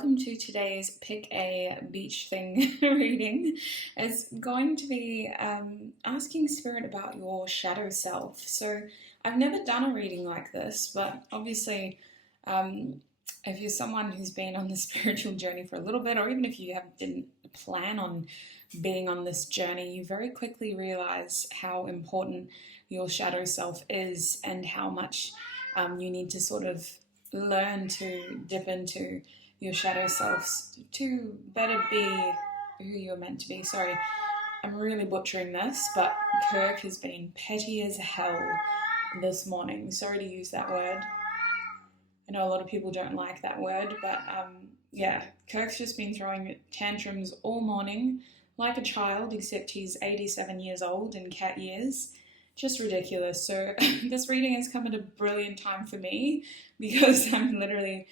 welcome to today's Pick a Beach Thing reading. It's going to be asking Spirit about your shadow self. So I've never done a reading like this, but obviously if you're someone who's been on the spiritual journey for a little bit, or even if you didn't plan on being on this journey, you very quickly realize how important your shadow self is and how much you need to sort of learn to dip into your shadow selves to better be who you're meant to be. Sorry, I'm really butchering this, but Kirk has been petty as hell this morning. Sorry to use that word. I know a lot of people don't like that word, but yeah, Kirk's just been throwing tantrums all morning like a child, except he's 87 years old in cat years. Just ridiculous. So this reading has come at a brilliant time for me because I'm literally,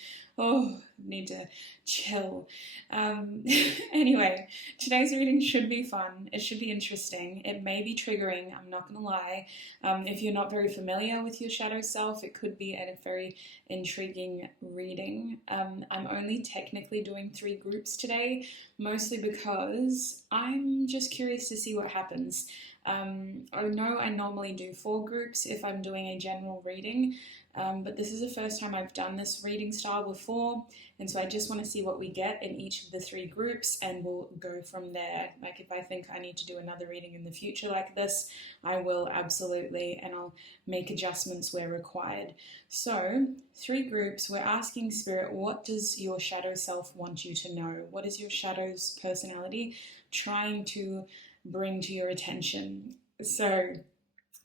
need to chill. Anyway, today's reading should be fun. It should be interesting. It may be triggering, I'm not going to lie. If you're not very familiar with your shadow self, it could be a very intriguing reading. I'm only technically doing 3 groups today, mostly because I'm just curious to see what happens. I know I normally do 4 groups if I'm doing a general reading, but this is the first time I've done this reading style before, and so I just want to see what we get in each of the 3 groups, and we'll go from there. Like if I think I need to do another reading in the future like this, I will absolutely, and I'll make adjustments where required. So 3 groups, we're asking Spirit, what does your shadow self want you to know? What is your shadow's personality trying to bring to your attention? So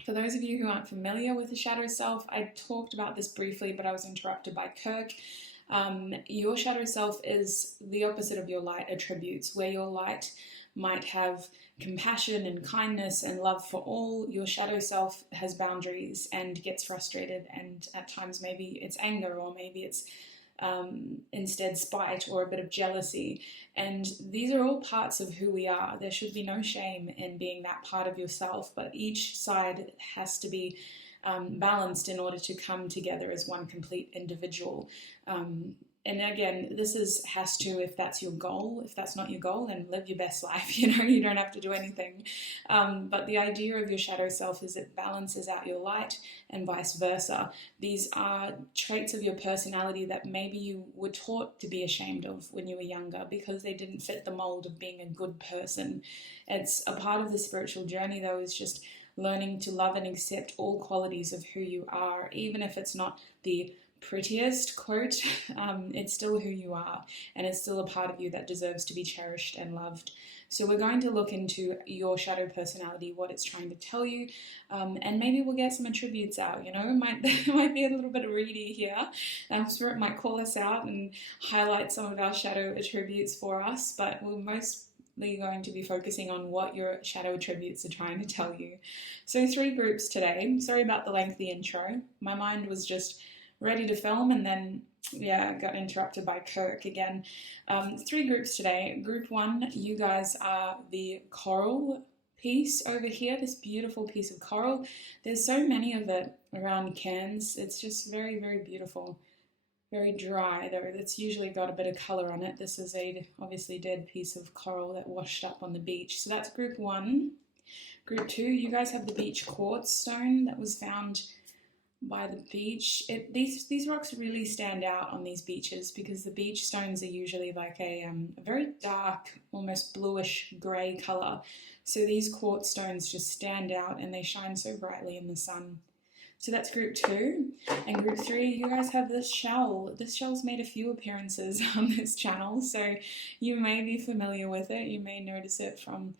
for those of you who aren't familiar with the shadow self, I talked about this briefly, but I was interrupted by Kirk. Your shadow self is the opposite of your light attributes. Where your light might have compassion and kindness and love for all, your shadow self has boundaries and gets frustrated, and at times maybe it's anger, or maybe it's instead spite or a bit of jealousy. And these are all parts of who we are. There should be no shame in being that part of yourself, but each side has to be balanced in order to come together as one complete individual. And again, this has to, if that's your goal. If that's not your goal, then live your best life. You don't have to do anything. But the idea of your shadow self is it balances out your light and vice versa. These are traits of your personality that maybe you were taught to be ashamed of when you were younger because they didn't fit the mold of being a good person. It's a part of the spiritual journey, though, is just learning to love and accept all qualities of who you are, even if it's not the prettiest quote, it's still who you are, and it's still a part of you that deserves to be cherished and loved. So we're going to look into your shadow personality, what it's trying to tell you, and maybe we'll get some attributes out. It might be a little bit reedy here. Spirit might call us out and highlight some of our shadow attributes for us, but we're mostly going to be focusing on what your shadow attributes are trying to tell you. So 3 groups today. Sorry about the lengthy intro. My mind was just ready to film, and then got interrupted by Kirk again. 3 groups today. Group 1, you guys are the coral piece over here, this beautiful piece of coral. There's so many of it around Cairns. It's just very, very beautiful. Very dry though. It's usually got a bit of colour on it. This is a obviously dead piece of coral that washed up on the beach. So that's group 1. Group 2, you guys have the beach quartz stone that was found by the beach. These rocks really stand out on these beaches because the beach stones are usually like a very dark, almost bluish grey colour. So these quartz stones just stand out and they shine so brightly in the sun. So that's group 2. And group 3, you guys have this shell. This shell's made a few appearances on this channel, so you may be familiar with it. You may notice it from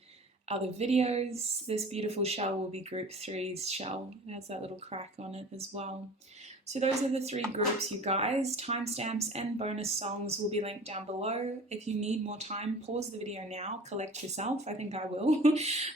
other videos. This beautiful shell will be group 3's shell. It has that little crack on it as well. So those are the 3 groups, you guys. Timestamps and bonus songs will be linked down below. If you need more time, pause the video now, collect yourself. I think I will.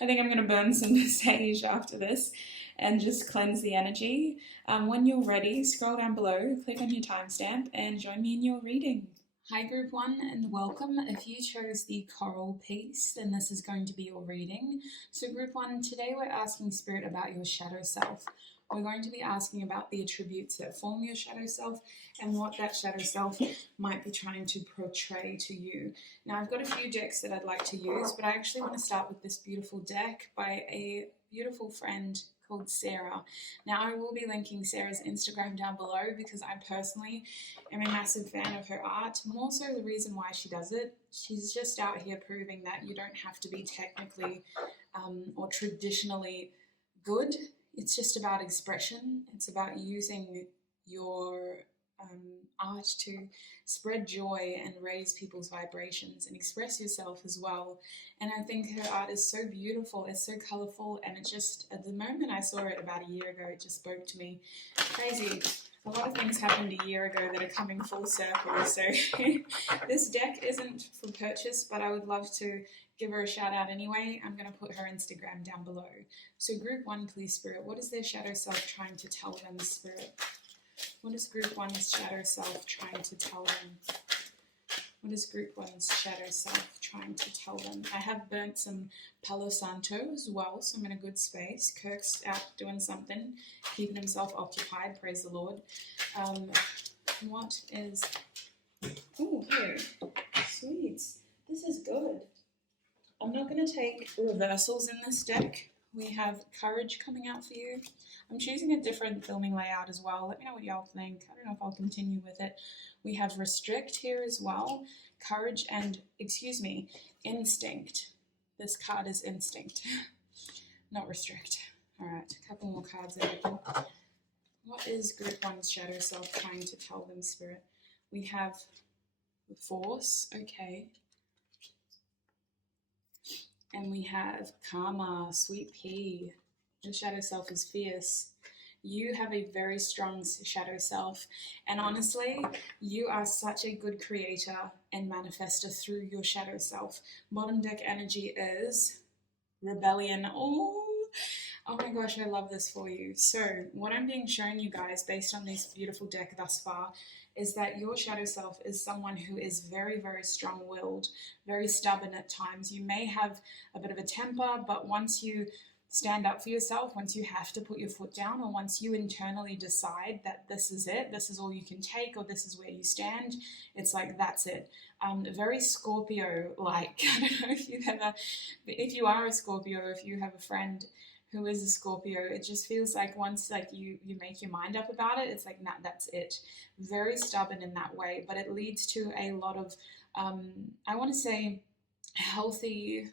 I think I'm going to burn some sage after this and just cleanse the energy. When you're ready, scroll down below, click on your timestamp and join me in your reading. Hi group 1 and welcome. If you chose the coral piece, then this is going to be your reading. So group 1, today we're asking Spirit about your shadow self. we're going to be asking about the attributes that form your shadow self and what that shadow self might be trying to portray to you. Now, I've got a few decks that I'd like to use, but I actually want to start with this beautiful deck by a beautiful friend called Sarah. Now, I will be linking Sarah's Instagram down below because I personally am a massive fan of her art. More so the reason why she does it, she's just out here proving that you don't have to be technically or traditionally good. It's just about expression. It's about using your art to spread joy and raise people's vibrations and express yourself as well. And I think her art is so beautiful, it's so colorful, and it just, at the moment I saw it about a year ago, it just spoke to me. Crazy. A lot of things happened a year ago that are coming full circle. So this deck isn't for purchase, but I would love to give her a shout out anyway. I'm going to put her Instagram down below. So group 1, please, Spirit. What is their shadow self trying to tell them, Spirit? What is group 1's shadow self trying to tell them? What is group 1's shadow self trying to tell them? I have burnt some Palo Santo as well, so I'm in a good space. Kirk's out doing something, keeping himself occupied, praise the Lord. What is... Oh, here. Sweets. This is good. I'm not going to take reversals in this deck. We have Courage coming out for you. I'm choosing a different filming layout as well. Let me know what y'all think. I don't know if I'll continue with it. We have Restrict here as well. Courage and, Instinct. This card is Instinct, not Restrict. All right, a couple more cards open. What is group 1's shadow self trying to tell them, Spirit? We have Force, okay. And we have Karma, Sweet Pea. Your shadow self is fierce. You have a very strong shadow self. And honestly, you are such a good creator and manifester through your shadow self. Bottom deck energy is Rebellion. Oh my gosh, I love this for you. So what I'm being shown you guys based on this beautiful deck thus far is that your shadow self is someone who is very, very strong-willed, very stubborn at times. You may have a bit of a temper, but once you stand up for yourself, once you have to put your foot down, or once you internally decide that this is it, this is all you can take, or this is where you stand, it's like, that's it. Very Scorpio-like. I don't know if you are a Scorpio, if you have a friend who is a Scorpio, it just feels like once you make your mind up about it, it's like, nah, that's it. Very stubborn in that way, but it leads to a lot of, I want to say, healthy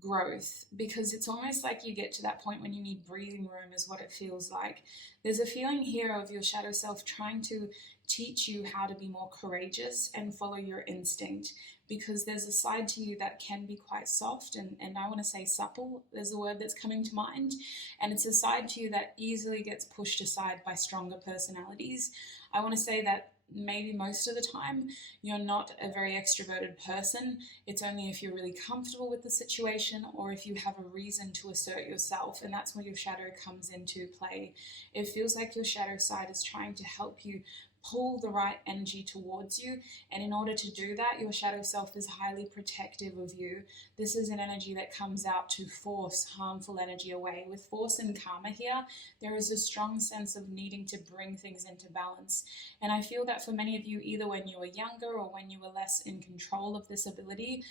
growth, because it's almost like you get to that point when you need breathing room is what it feels like. There's a feeling here of your shadow self trying to teach you how to be more courageous and follow your instinct, because there's a side to you that can be quite soft and I want to say supple. There's a word that's coming to mind, and it's a side to you that easily gets pushed aside by stronger personalities. I want to say that maybe most of the time you're not a very extroverted person. It's only if you're really comfortable with the situation or if you have a reason to assert yourself, and that's where your shadow comes into play. It feels like your shadow side is trying to help you pull the right energy towards you, and in order to do that, your shadow self is highly protective of you. This is an energy that comes out to force harmful energy away. With Force and Karma here, there is a strong sense of needing to bring things into balance, and I feel that for many of you, either when you were younger or when you were less in control of this ability,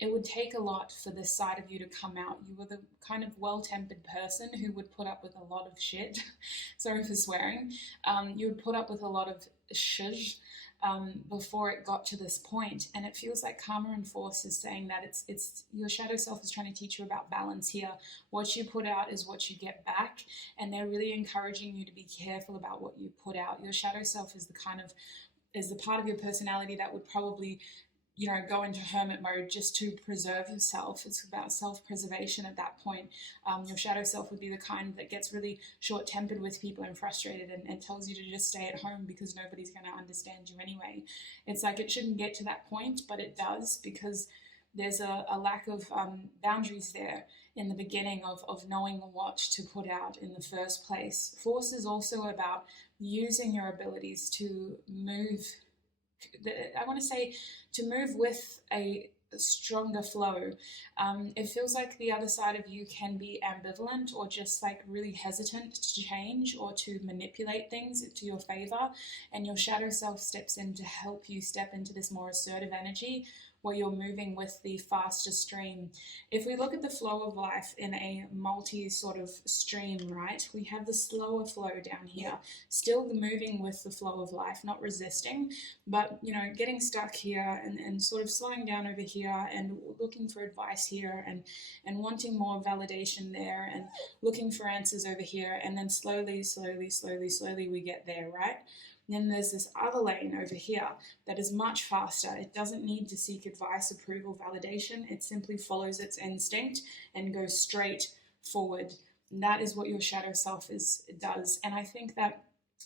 it would take a lot for this side of you to come out. You were the kind of well-tempered person who would put up with a lot of shit. Sorry for swearing. You would put up with a lot of shush before it got to this point. And it feels like Karma and Force is saying that it's your shadow self is trying to teach you about balance here. What you put out is what you get back. And they're really encouraging you to be careful about what you put out. Your shadow self is the part of your personality that would probably go into hermit mode just to preserve yourself. It's about self-preservation at that point. Your shadow self would be the kind that gets really short-tempered with people and frustrated and tells you to just stay at home because nobody's going to understand you anyway. It's like it shouldn't get to that point, but it does, because there's a lack of boundaries there in the beginning of knowing what to put out in the first place. Force is also about using your abilities to move, I want to say, to move with a stronger flow. It feels like the other side of you can be ambivalent or just like really hesitant to change or to manipulate things to your favor, and your shadow self steps in to help you step into this more assertive energy where you're moving with the faster stream. If we look at the flow of life in a multi sort of stream, right, we have the slower flow down here, still moving with the flow of life, not resisting, but, you know, getting stuck here and sort of slowing down over here and looking for advice here and wanting more validation there and looking for answers over here. And then slowly we get there, right? And then there's this other lane over here that is much faster. It doesn't need to seek advice, approval, validation. It simply follows its instinct and goes straight forward. And that is what your shadow self does. And I think that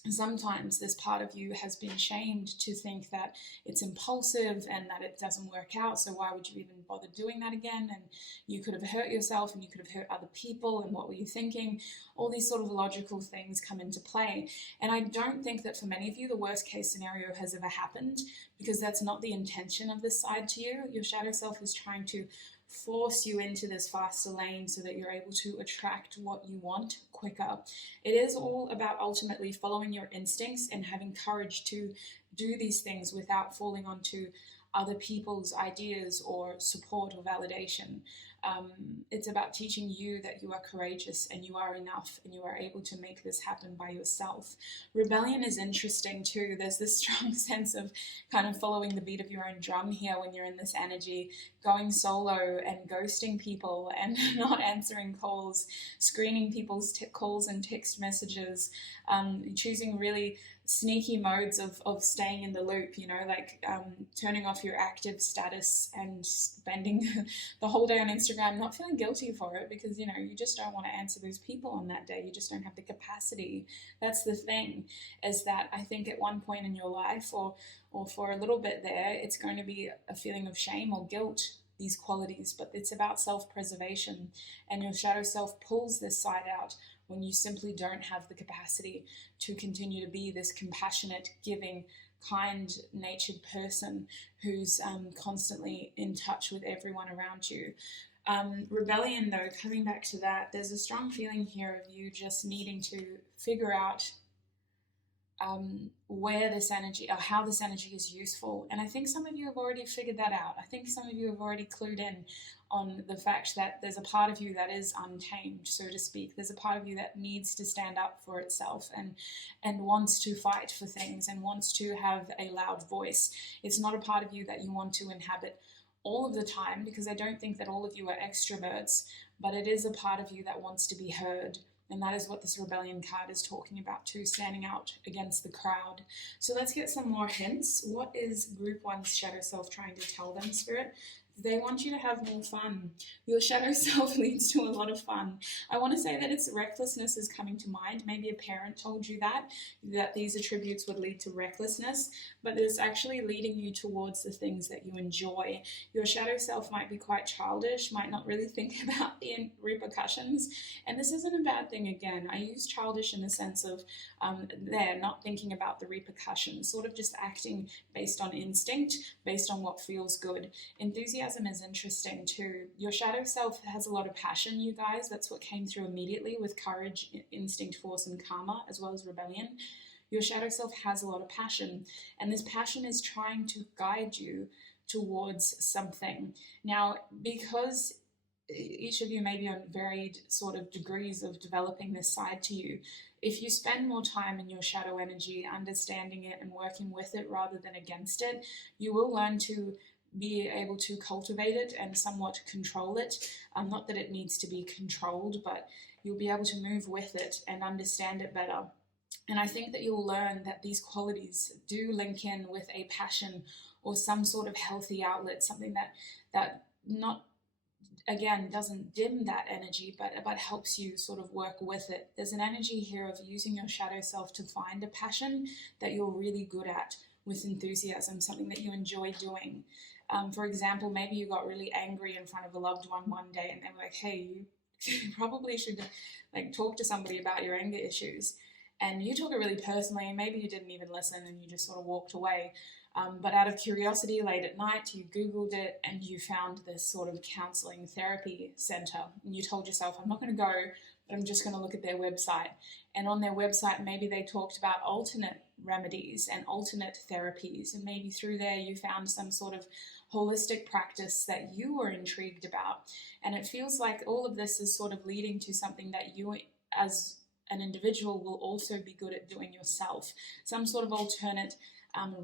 sometimes this part of you has been shamed to think that it's impulsive and that it doesn't work out, so why would you even bother doing that again, and you could have hurt yourself and you could have hurt other people, and what were you thinking? All these sort of logical things come into play. And I don't think that for many of you the worst case scenario has ever happened, because that's not the intention of this side to you. Your shadow self is trying to force you into this faster lane so that you're able to attract what you want quicker. It is all about ultimately following your instincts and having courage to do these things without falling onto other people's ideas or support or validation. It's about teaching you that you are courageous and you are enough and you are able to make this happen by yourself. Rebellion is interesting too. There's this strong sense of kind of following the beat of your own drum here when you're in this energy, going solo and ghosting people and not answering calls, screening people's calls and text messages, choosing really sneaky modes of staying in the loop, you know, like turning off your active status and spending the whole day on Instagram, not feeling guilty for it because, you know, you just don't want to answer those people on that day. You just don't have the capacity. That's the thing, is that I think at one point in your life or for a little bit there, it's going to be a feeling of shame or guilt, these qualities, but it's about self-preservation, and your shadow self pulls this side out when you simply don't have the capacity to continue to be this compassionate, giving, kind-natured person who's constantly in touch with everyone around you. Rebellion, though, coming back to that, there's a strong feeling here of you just needing to figure out where this energy or how this energy is useful. And I think some of you have already figured that out. I think some of you have already clued in on the fact that there's a part of you that is untamed, so to speak. There's a part of you that needs to stand up for itself and wants to fight for things and wants to have a loud voice. It's not a part of you that you want to inhabit all of the time, because I don't think that all of you are extroverts, but it is a part of you that wants to be heard. And that is what this rebellion card is talking about too, standing out against the crowd. So let's get some more hints. What is Group 1's shadow self trying to tell them, Spirit? They want you to have more fun. Your shadow self leads to a lot of fun. I want to say that it's recklessness is coming to mind. Maybe a parent told you that these attributes would lead to recklessness, but it's actually leading you towards the things that you enjoy. Your shadow self might be quite childish, might not really think about the repercussions, and this isn't a bad thing. Again, I use childish in the sense of they're not thinking about the repercussions, sort of just acting based on instinct, based on what feels good. Enthusiasm is interesting too. Your shadow self has a lot of passion, you guys. That's what came through immediately with courage, instinct, force, and karma, as well as rebellion. Your shadow self has a lot of passion, and this passion is trying to guide you towards something. Now, because each of you may be on varied sort of degrees of developing this side to you, if you spend more time in your shadow energy, understanding it and working with it rather than against it, you will learn to be able to cultivate it and somewhat control it. Not that it needs to be controlled, but you'll be able to move with it and understand it better. And I think that you'll learn that these qualities do link in with a passion or some sort of healthy outlet, something that not, again, doesn't dim that energy, but helps you sort of work with it. There's an energy here of using your shadow self to find a passion that you're really good at with enthusiasm, something that you enjoy doing. For example, maybe you got really angry in front of a loved one day and they were like, hey, you probably should like talk to somebody about your anger issues. And you took it really personally, and maybe you didn't even listen and you just sort of walked away. But out of curiosity, late at night, you Googled it and you found this sort of counseling therapy center. And you told yourself, I'm not going to go, but I'm just going to look at their website. And on their website, maybe they talked about alternate remedies and alternate therapies. And maybe through there, you found some sort of holistic practice that you were intrigued about. And it feels like all of this is sort of leading to something that you, as an individual, will also be good at doing yourself. Some sort of alternate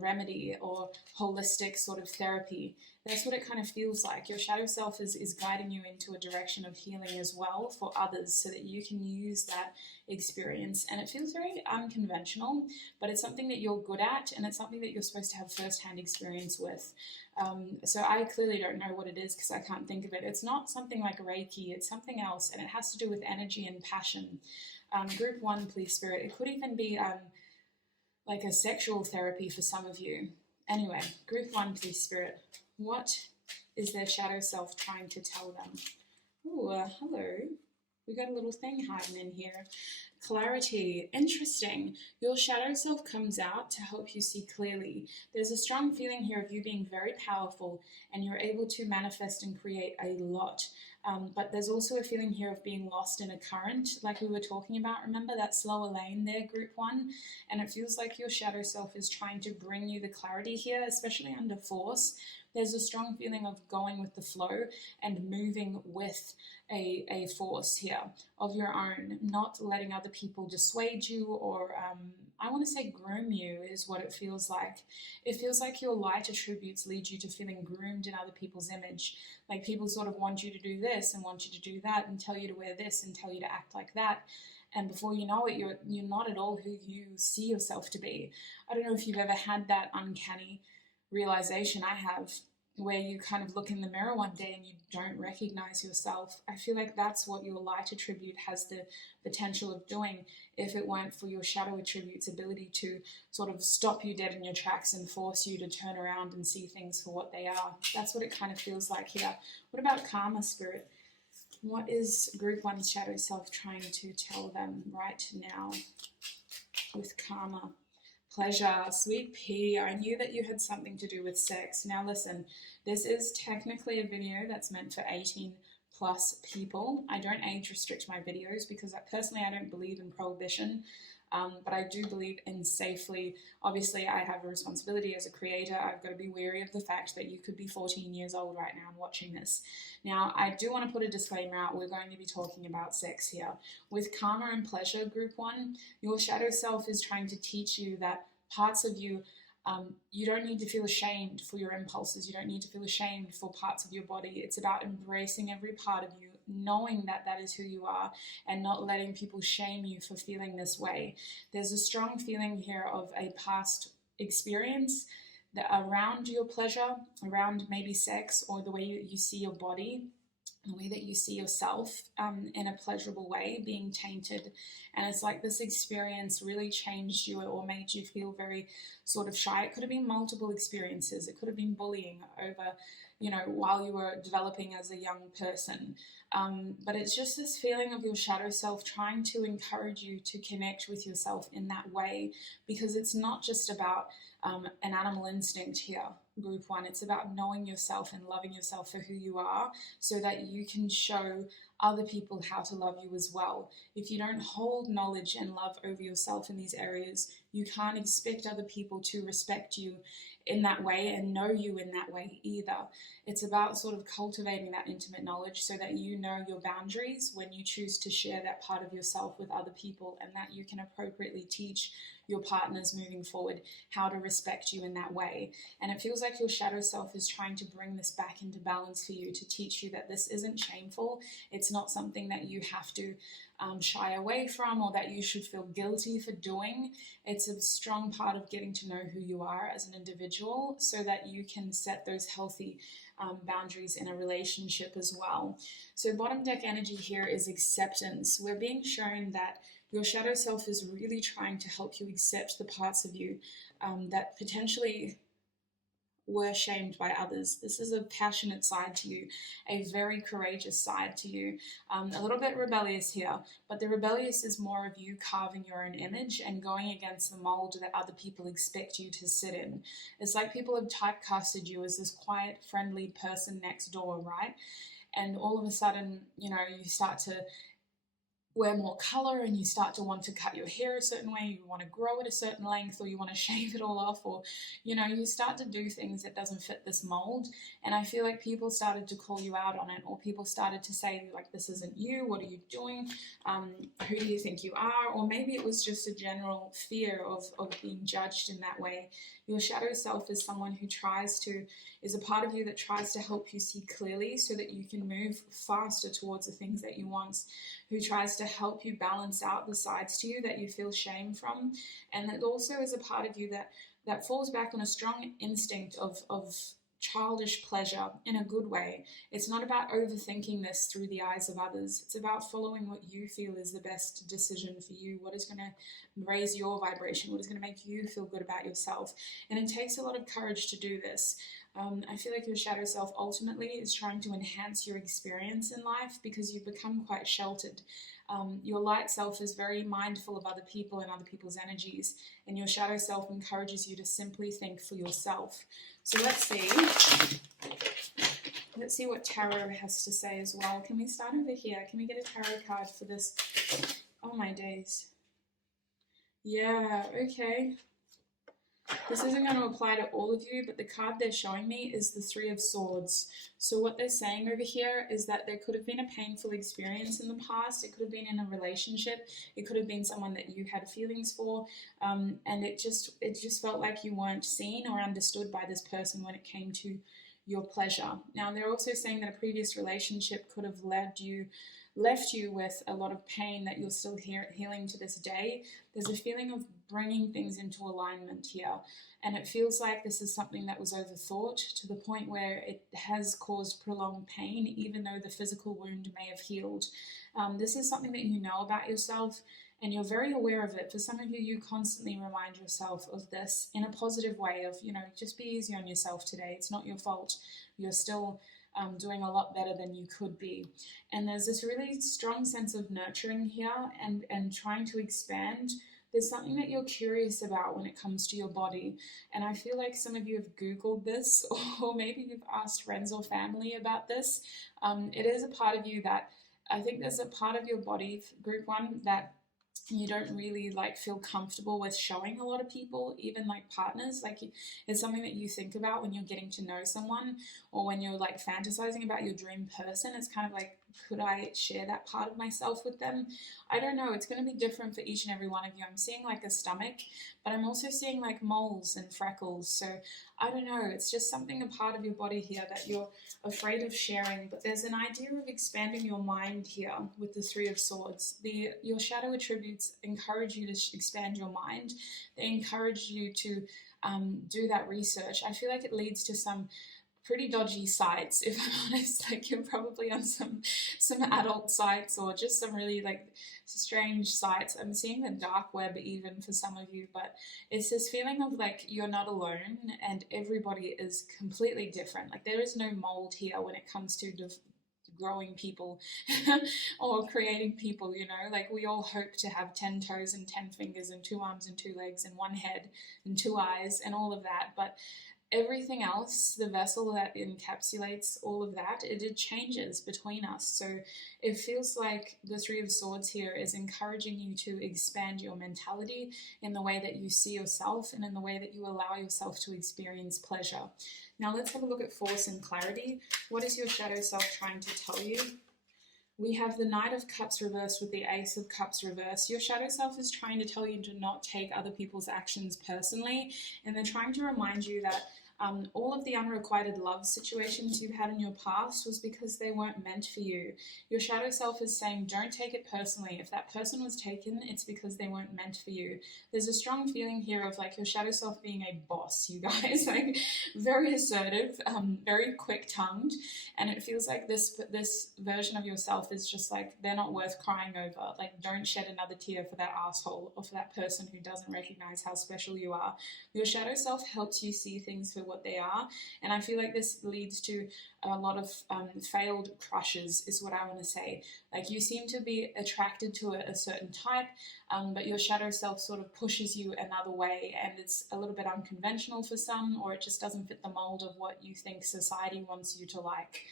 remedy or holistic sort of therapy. That's what it kind of feels like. Your shadow self is guiding you into a direction of healing as well for others, so that you can use that experience. And it feels very unconventional, but it's something that you're good at, and it's something that you're supposed to have first-hand experience with. So I clearly don't know what it is because I can't think of it. It's not something like Reiki, it's something else, and it has to do with energy and passion. Group 1, please, Spirit. It could even be like a sexual therapy for some of you. Anyway, Group 1, please, Spirit. What is their shadow self trying to tell them? Ooh, hello. We got a little thing hiding in here. Clarity. Interesting. Your shadow self comes out to help you see clearly. There's a strong feeling here of you being very powerful, and you're able to manifest and create a lot. But there's also a feeling here of being lost in a current, like we were talking about. Remember that slower lane there, Group 1? And it feels like your shadow self is trying to bring you the clarity here, especially under force. There's a strong feeling of going with the flow and moving with a force here of your own, not letting other people dissuade you or I want to say groom you is what it feels like. It feels like your light attributes lead you to feeling groomed in other people's image. Like people sort of want you to do this and want you to do that and tell you to wear this and tell you to act like that. And before you know it, you're not at all who you see yourself to be. I don't know if you've ever had that uncanny realization. I have, where you kind of look in the mirror one day and you don't recognize yourself. I feel like that's what your light attribute has the potential of doing if it weren't for your shadow attribute's ability to sort of stop you dead in your tracks and force you to turn around and see things for what they are. That's what it kind of feels like here. What about karma, Spirit? What is Group 1's shadow self trying to tell them right now with karma? Pleasure, sweet pea. I knew that you had something to do with sex. Now listen, this is technically a video that's meant for 18 plus people. I don't age restrict my videos because personally I don't believe in prohibition, but I do believe in safely. Obviously I have a responsibility as a creator. I've got to be wary of the fact that you could be 14 years old right now and watching this. Now I do want to put a disclaimer out. We're going to be talking about sex here. With karma and pleasure, Group 1, your shadow self is trying to teach you that parts of you, you don't need to feel ashamed for your impulses. You don't need to feel ashamed for parts of your body. It's about embracing every part of you, knowing that that is who you are, and not letting people shame you for feeling this way. There's a strong feeling here of a past experience that around your pleasure, around maybe sex, or the way you see your body, the way that you see yourself in a pleasurable way being tainted. And it's like this experience really changed you or made you feel very sort of shy. It could have been multiple experiences. It could have been bullying over, while you were developing as a young person. But it's just this feeling of your shadow self trying to encourage you to connect with yourself in that way, because it's not just about an animal instinct here, Group 1. It's about knowing yourself and loving yourself for who you are, so that you can show other people how to love you as well. If you don't hold knowledge and love over yourself in these areas, you can't expect other people to respect you in that way and know you in that way either. It's about sort of cultivating that intimate knowledge so that you know your boundaries when you choose to share that part of yourself with other people, and that you can appropriately teach your partners moving forward how to respect you in that way. And it feels like your shadow self is trying to bring this back into balance for you, to teach you that this isn't shameful. It's not something that you have to shy away from or that you should feel guilty for doing. It's a strong part of getting to know who you are as an individual, so that you can set those healthy boundaries in a relationship as well. So bottom deck energy here is acceptance. We're being shown that your shadow self is really trying to help you accept the parts of you that potentially were shamed by others. This is a passionate side to you, a very courageous side to you, a little bit rebellious here, but the rebellious is more of you carving your own image and going against the mold that other people expect you to sit in. It's like people have typecasted you as this quiet, friendly person next door, right? And all of a sudden, you start to wear more color and you start to want to cut your hair a certain way, you want to grow it a certain length, or you want to shave it all off, or you start to do things that doesn't fit this mold. And I feel like people started to call you out on it, or people started to say, like, this isn't you, what are you doing, who do you think you are? Or maybe it was just a general fear of being judged in that way. Your shadow self is someone who is a part of you that tries to help you see clearly so that you can move faster towards the things that you want, who tries to help you balance out the sides to you that you feel shame from. And that also is a part of you that falls back on a strong instinct of childish pleasure in a good way. It's not about overthinking this through the eyes of others. It's about following what you feel is the best decision for you, what is going to raise your vibration, what is going to make you feel good about yourself. And it takes a lot of courage to do this. I feel like your shadow self ultimately is trying to enhance your experience in life because you've become quite sheltered. Your light self is very mindful of other people and other people's energies, and your shadow self encourages you to simply think for yourself. So let's see what tarot has to say as well. Can we start over here? Can we get a tarot card for this? Oh my days. Yeah, okay. This isn't going to apply to all of you, but the card they're showing me is the Three of Swords. So what they're saying over here is that there could have been a painful experience in the past. It could have been in a relationship. It could have been someone that you had feelings for. And it just felt like you weren't seen or understood by this person when it came to your pleasure. Now, they're also saying that a previous relationship could have left you with a lot of pain that you're still healing to this day. There's a feeling of bringing things into alignment here, and it feels like this is something that was overthought to the point where it has caused prolonged pain, even though the physical wound may have healed. This is something that you know about yourself, and you're very aware of it. For some of you, you constantly remind yourself of this in a positive way of, just be easy on yourself today. It's not your fault. You're still doing a lot better than you could be. And there's this really strong sense of nurturing here and trying to expand. There's something that you're curious about when it comes to your body. And I feel like some of you have Googled this, or maybe you've asked friends or family about this. It is a part of you that, I think there's a part of your body, group one, that you don't really feel comfortable with showing a lot of people, even partners. It's something that you think about when you're getting to know someone, or when you're fantasizing about your dream person. It's kind of like, could I share that part of myself with them? I don't know. It's going to be different for each and every one of you. I'm seeing a stomach, but I'm also seeing moles and freckles. So I don't know. It's just something, a part of your body here that you're afraid of sharing. But there's an idea of expanding your mind here with the Three of Swords. Your shadow attributes encourage you to expand your mind. They encourage you to do that research. I feel like it leads to some pretty dodgy sites, if I'm honest. You're probably on some adult sites, or just some really strange sites. I'm seeing the dark web even for some of you, but it's this feeling of you're not alone and everybody is completely different. There is no mold here when it comes to growing people or creating people. We all hope to have 10 toes and 10 fingers and 2 arms and 2 legs and 1 head and 2 eyes and all of that, but everything else, the vessel that encapsulates all of that, it changes between us. So it feels like the Three of Swords here is encouraging you to expand your mentality in the way that you see yourself and in the way that you allow yourself to experience pleasure. Now let's have a look at force and clarity. What is your shadow self trying to tell you? We have the Knight of Cups reversed with the Ace of Cups reversed. Your shadow self is trying to tell you to not take other people's actions personally, and they're trying to remind you that all of the unrequited love situations you've had in your past was because they weren't meant for you. Your shadow self is saying, don't take it personally. If that person was taken, it's because they weren't meant for you. There's a strong feeling here of your shadow self being a boss, you guys, very assertive, very quick-tongued, and it feels like this version of yourself is just they're not worth crying over. Don't shed another tear for that asshole or for that person who doesn't recognize how special you are. Your shadow self helps you see things for what they are. And I feel like this leads to a lot of failed crushes, is what I want to say. Like, you seem to be attracted to a certain type, but your shadow self sort of pushes you another way, and it's a little bit unconventional for some, or it just doesn't fit the mold of what you think society wants you to like.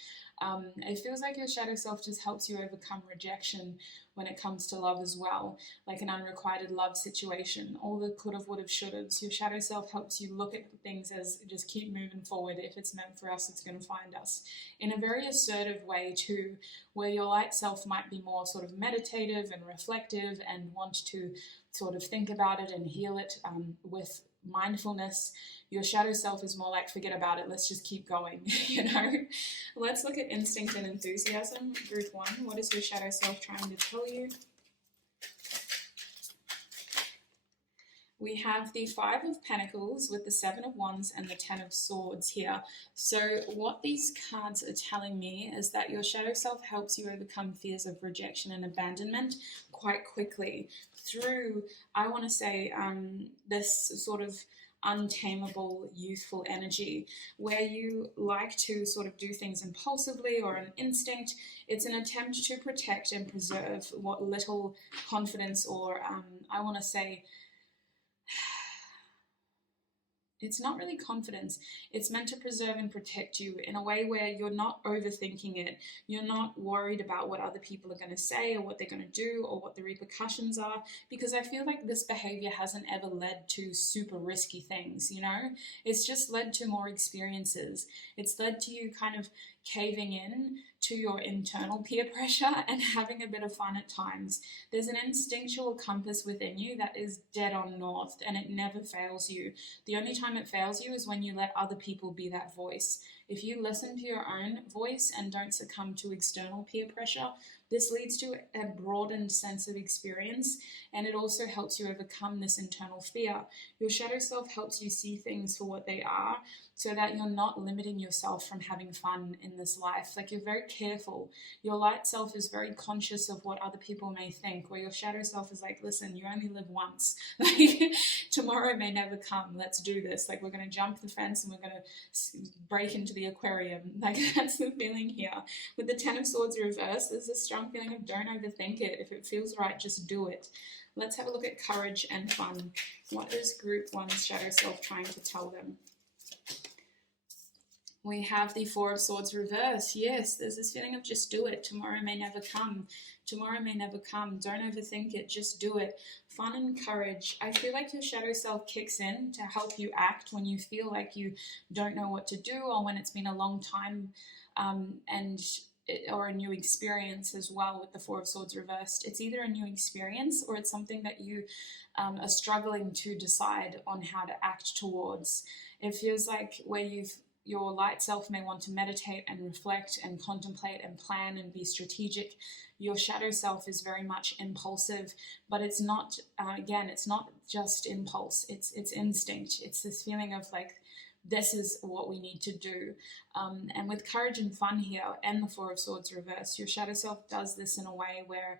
It feels like your shadow self just helps you overcome rejection when it comes to love as well, like an unrequited love situation, all the could have, would have, should have. Your shadow self helps you look at things as just keep moving forward. If it's meant for us, it's going to find us, in a very assertive way too, where your light self might be more sort of meditative and reflective and want to sort of think about it and heal it with mindfulness. Your shadow self is more like, forget about it, let's just keep going. Let's look at instinct and enthusiasm. Group 1, what is your shadow self trying to tell you? We have the 5 of Pentacles with the 7 of Wands and the 10 of Swords here. So what these cards are telling me is that your shadow self helps you overcome fears of rejection and abandonment quite quickly through, I want to say, this sort of untamable youthful energy where you like to sort of do things impulsively or an instinct. It's an attempt to protect and preserve what little confidence or I want to say, it's not really confidence. It's meant to preserve and protect you in a way where you're not overthinking it. You're not worried about what other people are going to say or what they're going to do or what the repercussions are, because I feel like this behavior hasn't ever led to super risky things, you know? It's just led to more experiences. It's led to you kind of caving in to your internal peer pressure and having a bit of fun at times. There's an instinctual compass within you that is dead on north, and it never fails you. The only time it fails you is when you let other people be that voice. If you listen to your own voice and don't succumb to external peer pressure, this leads to a broadened sense of experience, and it also helps you overcome this internal fear. Your shadow self helps you see things for what they are, so that you're not limiting yourself from having fun in this life. Like, you're very careful. Your light self is very conscious of what other people may think, where your shadow self is like, listen, you only live once. Like, tomorrow may never come. Let's do this. Like, we're going to jump the fence and we're going to break into the aquarium. Like, that's the feeling here. With the 10 of Swords reversed, there's this strong feeling of don't overthink it. If it feels right, just do it. Let's have a look at courage and fun. What is Group 1's shadow self trying to tell them? We have the 4 of Swords reversed. Yes, there's this feeling of just do it. Tomorrow may never come. Tomorrow may never come. Don't overthink it. Just do it. Fun and courage. I feel like your shadow self kicks in to help you act when you feel like you don't know what to do, or when it's been a long time or a new experience as well. With the 4 of Swords reversed, it's either a new experience or it's something that you are struggling to decide on how to act towards. It feels like where your light self may want to meditate and reflect and contemplate and plan and be strategic. Your shadow self is very much impulsive, but it's not, again, it's not just impulse, it's instinct. It's this feeling of like, this is what we need to do. And with courage and fun here and the 4 of Swords reversed, your shadow self does this in a way where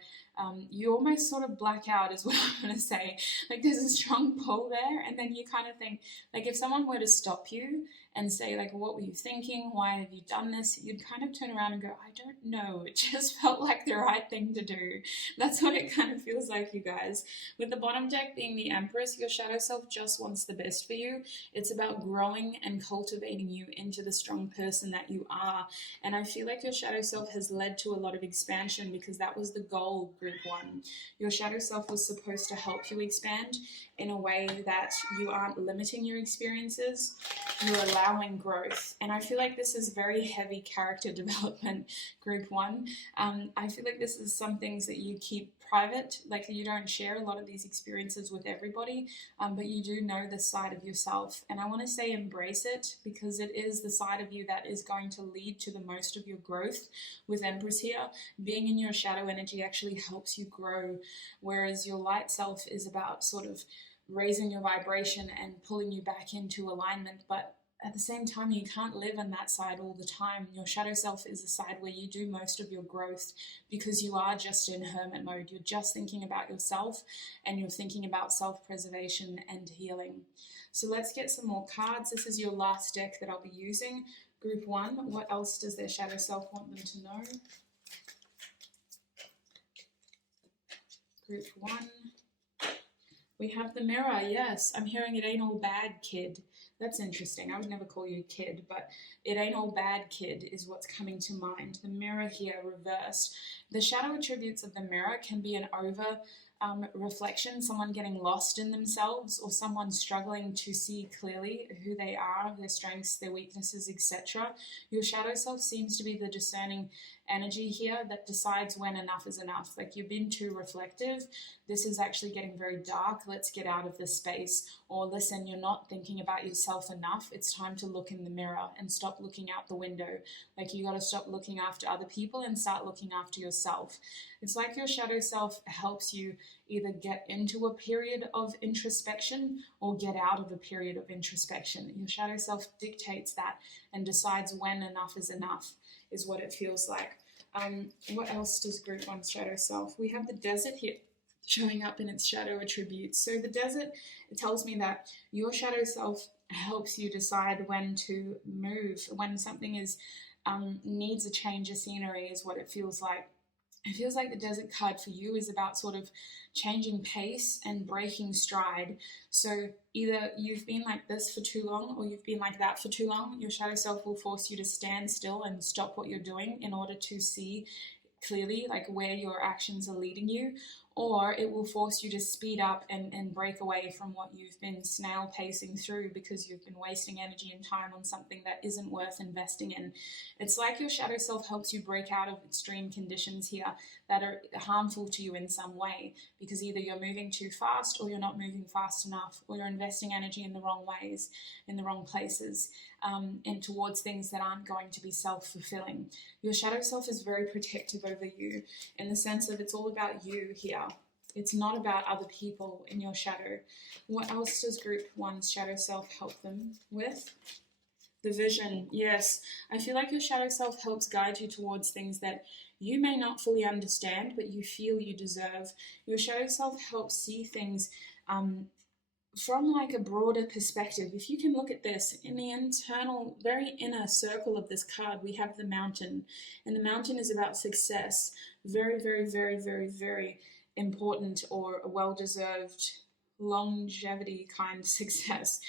you almost sort of black out, is what I'm going to say. Like, there's a strong pull there, and then you kind of think, like, if someone were to stop you and say, like, what were you thinking? Why have you done this? You'd kind of turn around and go, I don't know. It just felt like the right thing to do. That's what it kind of feels like, you guys. With the bottom deck being the Empress, your shadow self just wants the best for you. It's about growing and cultivating you into the strong person that you are. And I feel like your shadow self has led to a lot of expansion, because that was the goal, Group 1. Your shadow self was supposed to help you expand in a way that you aren't limiting your experiences, you're allowing growth. And I feel like this is very heavy character development, Group 1. I feel like this is some things that you keep private, like you don't share a lot of these experiences with everybody, but you do know this side of yourself. And I want to say embrace it, because it is the side of you that is going to lead to the most of your growth. With Empress here, being in your shadow energy actually helps you grow, whereas your light self is about sort of raising your vibration and pulling you back into alignment. But at the same time, you can't live in that side all the time. Your shadow self is the side where you do most of your growth because you are just in hermit mode. You're just thinking about yourself and you're thinking about self-preservation and healing. So let's get some more cards. This is your last deck that I'll be using. Group 1, what else does their shadow self want them to know? Group 1. We have the mirror. Yes, I'm hearing it ain't all bad, kid. That's interesting. I would never call you a kid, but it ain't all bad, kid, is what's coming to mind. The mirror here reversed. The shadow attributes of the mirror can be an over reflection, someone getting lost in themselves, or someone struggling to see clearly who they are, their strengths, their weaknesses, etc. Your shadow self seems to be the discerning energy here that decides when enough is enough. Like, you've been too reflective. This is actually getting very dark. Let's get out of this space. Or listen, you're not thinking about yourself enough. It's time to look in the mirror and stop looking out the window. Like, you got to stop looking after other people and start looking after yourself. It's like your shadow self helps you either get into a period of introspection or get out of a period of introspection. Your shadow self dictates that and decides when enough is what it feels like. What else does Group 1's shadow self? We have the desert here showing up in its shadow attributes. So the desert, it tells me that your shadow self helps you decide when to move, when something is needs a change of scenery, is what it feels like. It feels like the desert card for you is about sort of changing pace and breaking stride. So either you've been like this for too long or you've been like that for too long. Your shadow self will force you to stand still and stop what you're doing in order to see clearly like where your actions are leading you, or it will force you to speed up and break away from what you've been snail pacing through because you've been wasting energy and time on something that isn't worth investing in. It's like your shadow self helps you break out of extreme conditions here that are harmful to you in some way, because either you're moving too fast or you're not moving fast enough, or you're investing energy in the wrong ways, in the wrong places, and towards things that aren't going to be self-fulfilling. Your shadow self is very protective over you in the sense of it's all about you here. It's not about other people in your shadow. What else does Group 1's shadow self help them with? The vision. Yes, I feel like your shadow self helps guide you towards things that you may not fully understand, but you feel you deserve. Your shadow self helps see things from like a broader perspective. If you can look at this, in the internal, very inner circle of this card, we have the mountain. And the mountain is about success. Very, very, very, very, very important or well-deserved longevity kind of success.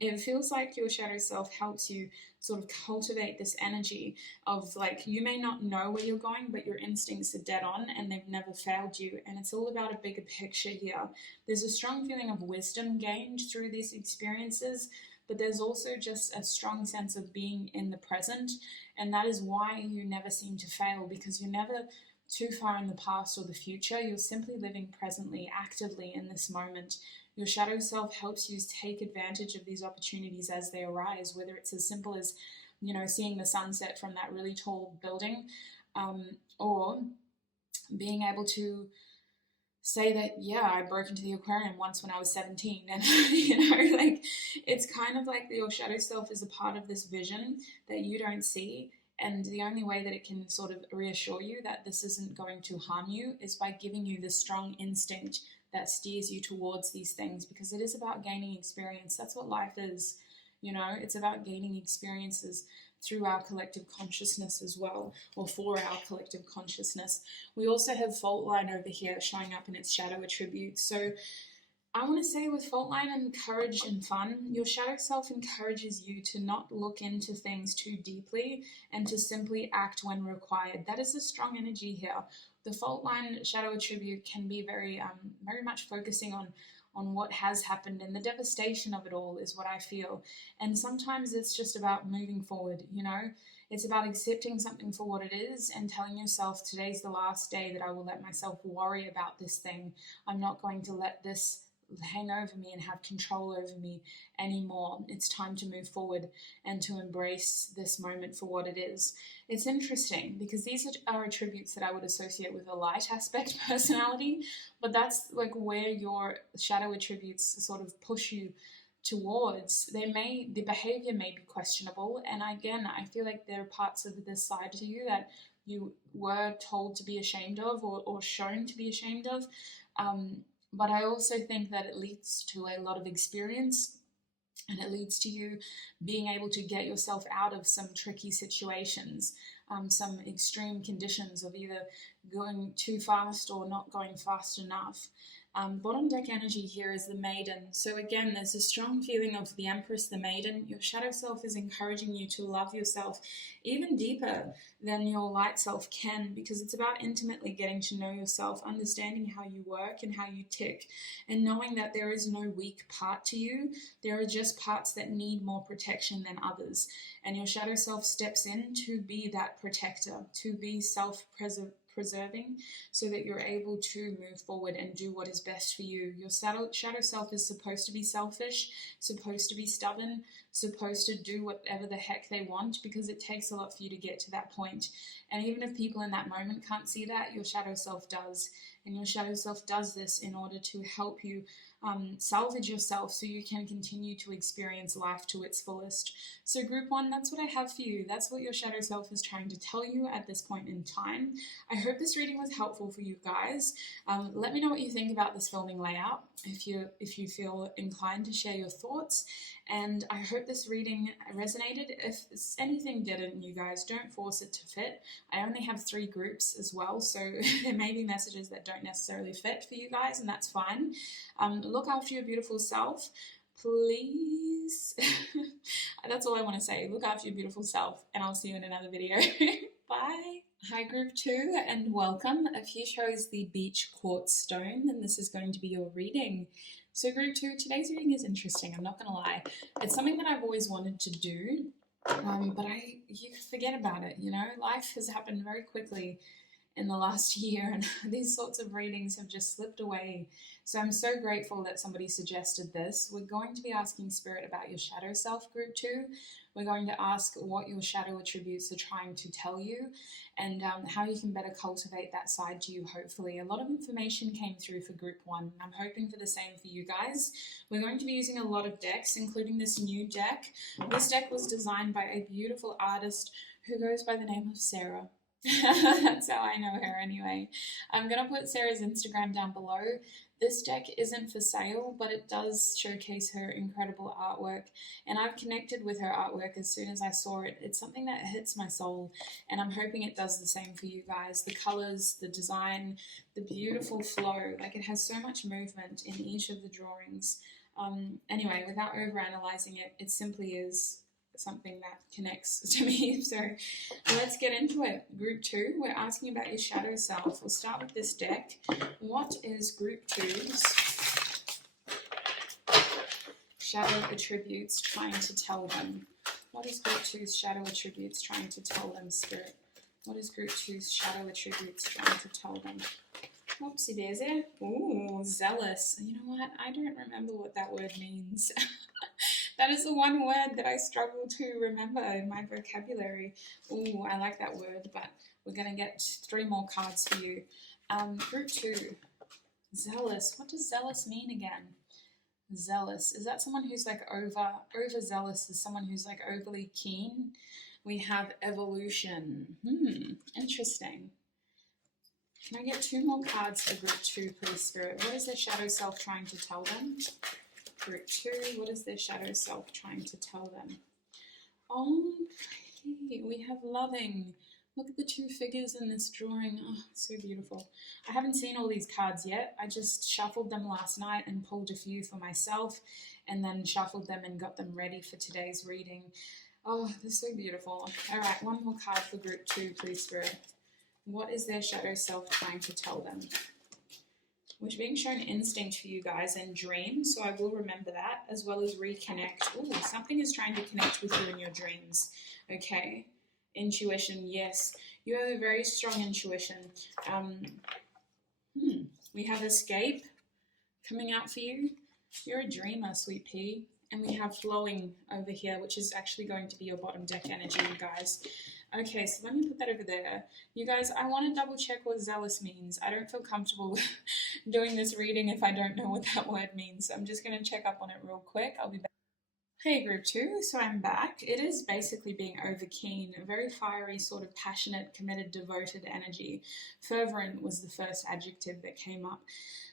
It feels like your shadow self helps you sort of cultivate this energy of like, you may not know where you're going, but your instincts are dead on and they've never failed you. And it's all about a bigger picture here. There's a strong feeling of wisdom gained through these experiences, but there's also just a strong sense of being in the present. And that is why you never seem to fail, because you're never too far in the past or the future. You're simply living presently, actively in this moment. Your shadow self helps you take advantage of these opportunities as they arise, whether it's as simple as, you know, seeing the sunset from that really tall building, or being able to say that, yeah, I broke into the aquarium once when I was 17. And, you know, like, it's kind of like your shadow self is a part of this vision that you don't see. And the only way that it can sort of reassure you that this isn't going to harm you is by giving you this strong instinct that steers you towards these things, because it is about gaining experience. That's what life is, you know, it's about gaining experiences through our collective consciousness as well, or for our collective consciousness. We also have fault line over here showing up in its shadow attributes. So I want to say with fault line and courage and fun, your shadow self encourages you to not look into things too deeply and to simply act when required. That is a strong energy here. The fault line shadow attribute can be very much focusing on what has happened, and the devastation of it all is what I feel. And sometimes it's just about moving forward, you know. It's about accepting something for what it is and telling yourself, today's the last day that I will let myself worry about this thing. I'm not going to let this hang over me and have control over me anymore. It's time to move forward and to embrace this moment for what it is. It's interesting because these are attributes that I would associate with a light aspect personality, but that's like where your shadow attributes sort of push you towards, the behavior may be questionable. And again, I feel like there are parts of this side to you that you were told to be ashamed of, or shown to be ashamed of. But I also think that it leads to a lot of experience, and it leads to you being able to get yourself out of some tricky situations, some extreme conditions of either going too fast or not going fast enough. Bottom deck energy here is the Maiden. So again, there's a strong feeling of the Empress, the Maiden. Your shadow self is encouraging you to love yourself even deeper than your light self can, because it's about intimately getting to know yourself, understanding how you work and how you tick, and knowing that there is no weak part to you. There are just parts that need more protection than others. And your shadow self steps in to be that protector, to be self-preserving, so that you're able to move forward and do what is best for you. Your shadow self is supposed to be selfish, supposed to be stubborn, supposed to do whatever the heck they want, because it takes a lot for you to get to that point. And even if people in that moment can't see that, your shadow self does. And your shadow self does this in order to help you salvage yourself so you can continue to experience life to its fullest. So group 1, that's what I have for you. That's what your shadow self is trying to tell you at this point in time. I hope this reading was helpful for you guys. Let me know what you think about this filming layout, if you feel inclined to share your thoughts. And I hope this reading resonated. If anything didn't, you guys, don't force it to fit. I only have 3 groups as well, so there may be messages that don't necessarily fit for you guys, and that's fine. Look after your beautiful self, please. That's all I want to say. Look after your beautiful self, and I'll see you in another video. Bye. Hi group 2, and welcome. If you chose the beach quartz stone, then this is going to be your reading. So group 2, today's reading is interesting, I'm not going to lie. It's something that I've always wanted to do, but you forget about it, you know? Life has happened very quickly in the last year, and these sorts of readings have just slipped away. So I'm so grateful that somebody suggested this. We're going to be asking Spirit about your shadow self, group 2. We're going to ask what your shadow attributes are trying to tell you, and how you can better cultivate that side to you, hopefully. A lot of information came through for group 1. I'm hoping for the same for you guys. We're going to be using a lot of decks, including this new deck. This deck was designed by a beautiful artist who goes by the name of Sarah. That's how I know her anyway. I'm going to put Sarah's Instagram down below. This deck isn't for sale, but it does showcase her incredible artwork, and I've connected with her artwork as soon as I saw it. It's something that hits my soul, and I'm hoping it does the same for you guys. The colors, the design, the beautiful flow, like it has so much movement in each of the drawings. Anyway, without overanalyzing it, it simply is something that connects to me. So let's get into it. Group 2, we're asking about your shadow self. We'll start with this deck. What is group 2's shadow attributes trying to tell them? What is group 2's shadow attributes trying to tell them, Spirit? What is group 2's shadow attributes trying to tell them? Whoopsie daisy. Ooh, zealous. You know what? I don't remember what that word means. That is the one word that I struggle to remember in my vocabulary. Ooh, I like that word, but we're going to get 3 more cards for you. Group 2, zealous. What does zealous mean again? Zealous. Is that someone who's like overzealous? Is someone who's like overly keen? We have evolution. Interesting. Can I get 2 more cards for group 2, please, Spirit? What is their shadow self trying to tell them? Group 2, what is their shadow self trying to tell them? Oh, we have loving. Look at the 2 figures in this drawing. Oh, so beautiful. I haven't seen all these cards yet. I just shuffled them last night and pulled a few for myself, and then shuffled them and got them ready for today's reading. Oh, they're so beautiful. All right, 1 more card for group 2, please, Spirit. What is their shadow self trying to tell them? We're being shown instinct for you guys and dreams, so I will remember that, as well as reconnect. Ooh, something is trying to connect with you in your dreams. Okay. Intuition, yes. You have a very strong intuition. We have escape coming out for you. You're a dreamer, sweet pea. And we have flowing over here, which is actually going to be your bottom deck energy, you guys. Okay, so let me put that over there. You guys, I want to double check what zealous means. I don't feel comfortable doing this reading if I don't know what that word means. So I'm just going to check up on it real quick. I'll be back. Hey, group two. So I'm back. It is basically being over keen, a very fiery, sort of passionate, committed, devoted energy. Fervent was the first adjective that came up.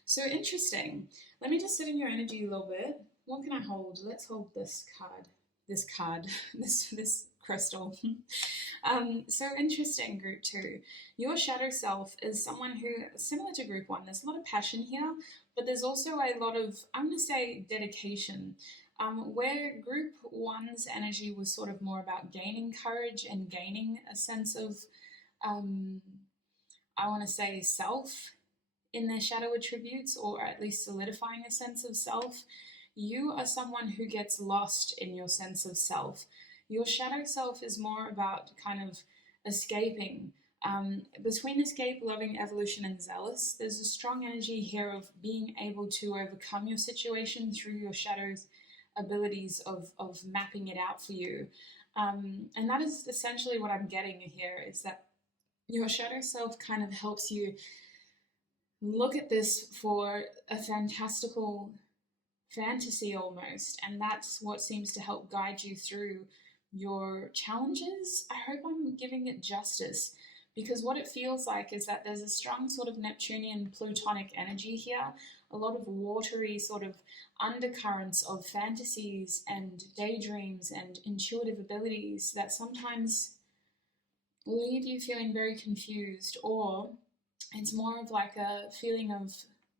So interesting. Let me just sit in your energy a little bit. What can I hold? Let's hold this card. This card. This crystal. So interesting, group two. Your shadow self is someone who, similar to group one, there's a lot of passion here, but there's also a lot of, I'm going to say, dedication. Where group one's energy was sort of more about gaining courage and gaining a sense of, um, I want to say, self in their shadow attributes, or at least solidifying a sense of self, you are someone who gets lost in your sense of self. Your shadow self is more about kind of escaping. Between escape, loving, evolution, and zealous, there's a strong energy here of being able to overcome your situation through your shadow's abilities of mapping it out for you. And that is essentially what I'm getting here, is that your shadow self kind of helps you look at this for a fantastical fantasy almost, and that's what seems to help guide you through your challenges. I hope I'm giving it justice, because what it feels like is that there's a strong sort of Neptunian Plutonic energy here, a lot of watery sort of undercurrents of fantasies and daydreams and intuitive abilities that sometimes leave you feeling very confused, or it's more of like a feeling of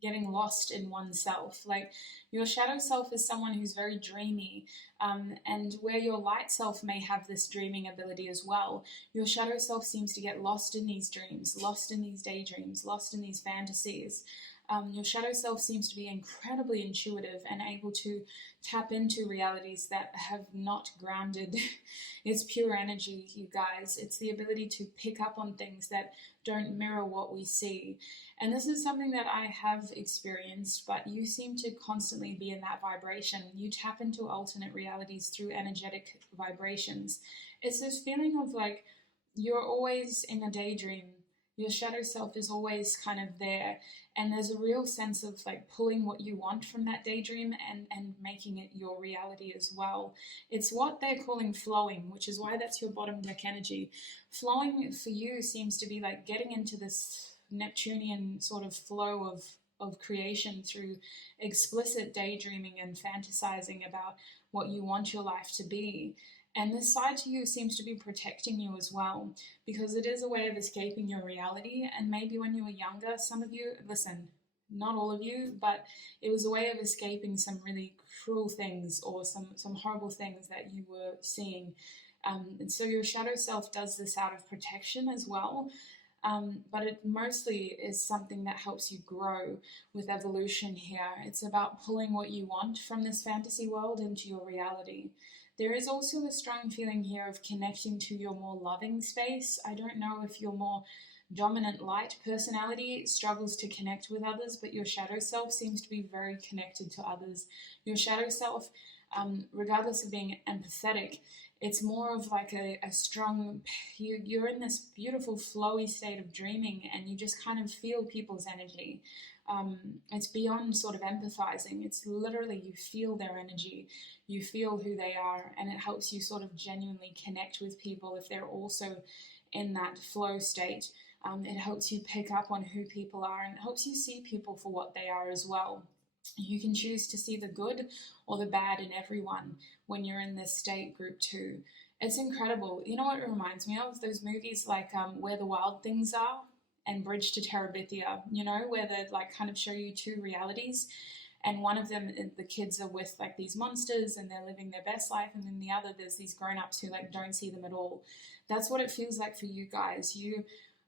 getting lost in oneself. Like your shadow self is someone who's very dreamy, and where your light self may have this dreaming ability as well, your shadow self seems to get lost in these dreams, lost in these daydreams, lost in these fantasies. Your shadow self seems to be incredibly intuitive and able to tap into realities that have not grounded its pure energy, you guys. It's the ability to pick up on things that don't mirror what we see. And this is something that I have experienced, but you seem to constantly be in that vibration. You tap into alternate realities through energetic vibrations. It's this feeling of like you're always in a daydream. Your shadow self is always kind of there, and there's a real sense of like pulling what you want from that daydream and making it your reality as well. It's what they're calling flowing, which is why that's your bottom deck energy. Flowing for you seems to be like getting into this Neptunian sort of flow of creation through explicit daydreaming and fantasizing about what you want your life to be. And this side to you seems to be protecting you as well, because it is a way of escaping your reality. And maybe when you were younger, some of you, listen, not all of you, but it was a way of escaping some really cruel things or some horrible things that you were seeing. And so your shadow self does this out of protection as well. But it mostly is something that helps you grow with evolution here. It's about pulling what you want from this fantasy world into your reality. There is also a strong feeling here of connecting to your more loving space. I don't know if your more dominant light personality struggles to connect with others, but your shadow self seems to be very connected to others. Your shadow self, regardless of being empathetic, it's more of like a strong, you're in this beautiful flowy state of dreaming, and you just kind of feel people's energy. It's beyond sort of empathizing. It's literally you feel their energy, you feel who they are, and it helps you sort of genuinely connect with people if they're also in that flow state. It helps you pick up on who people are, and it helps you see people for what they are as well. You can choose to see the good or the bad in everyone when you're in this state, group two. It's incredible. You know what it reminds me of? Those movies like Where the Wild Things Are and Bridge to Terabithia, you know, where they like kind of show you two realities. And one of them, the kids are with like these monsters and they're living their best life. And then the other, there's these grown-ups who like don't see them at all. That's what it feels like for you guys.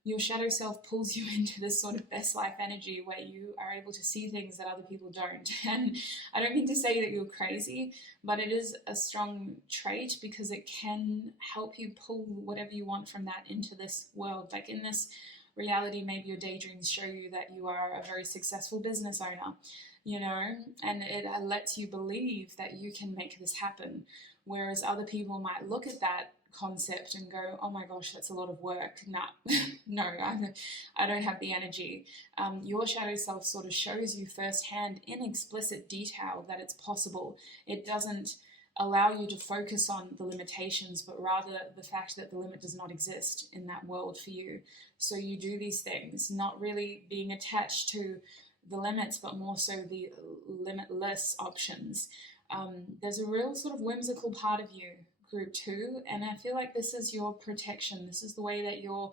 Your shadow self pulls you into this sort of best life energy where you are able to see things that other people don't. And I don't mean to say that you're crazy, but it is a strong trait because it can help you pull whatever you want from that into this world. Like in this reality, maybe your daydreams show you that you are a very successful business owner, you know, and it lets you believe that you can make this happen. Whereas other people might look at that concept and go, oh my gosh, that's a lot of work. Nah, no, I don't have the energy. Your shadow self sort of shows you firsthand in explicit detail that it's possible. It doesn't allow you to focus on the limitations, but rather the fact that the limit does not exist in that world for you. So you do these things, not really being attached to the limits, but more so the limitless options. There's a real sort of whimsical part of you, group 2, and I feel like this is your protection. This is the way that your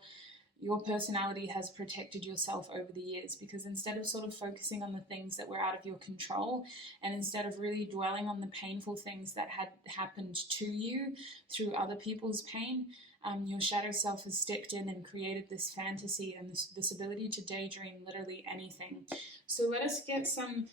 personality has protected yourself over the years, because instead of sort of focusing on the things that were out of your control, and instead of really dwelling on the painful things that had happened to you through other people's pain, your shadow self has stepped in and created this fantasy and this ability to daydream literally anything. So let us get some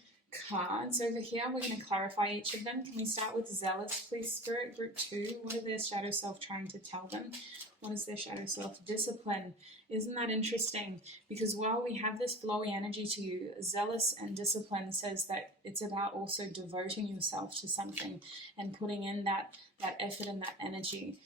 cards over here. We're going to clarify each of them. Can we start with Zealous, please, Spirit? Group 2, what are their shadow self trying to tell them? What is their shadow self? Discipline. Isn't that interesting? Because while we have this flowy energy to you, Zealous and Discipline says that it's about also devoting yourself to something and putting in that effort and that energy.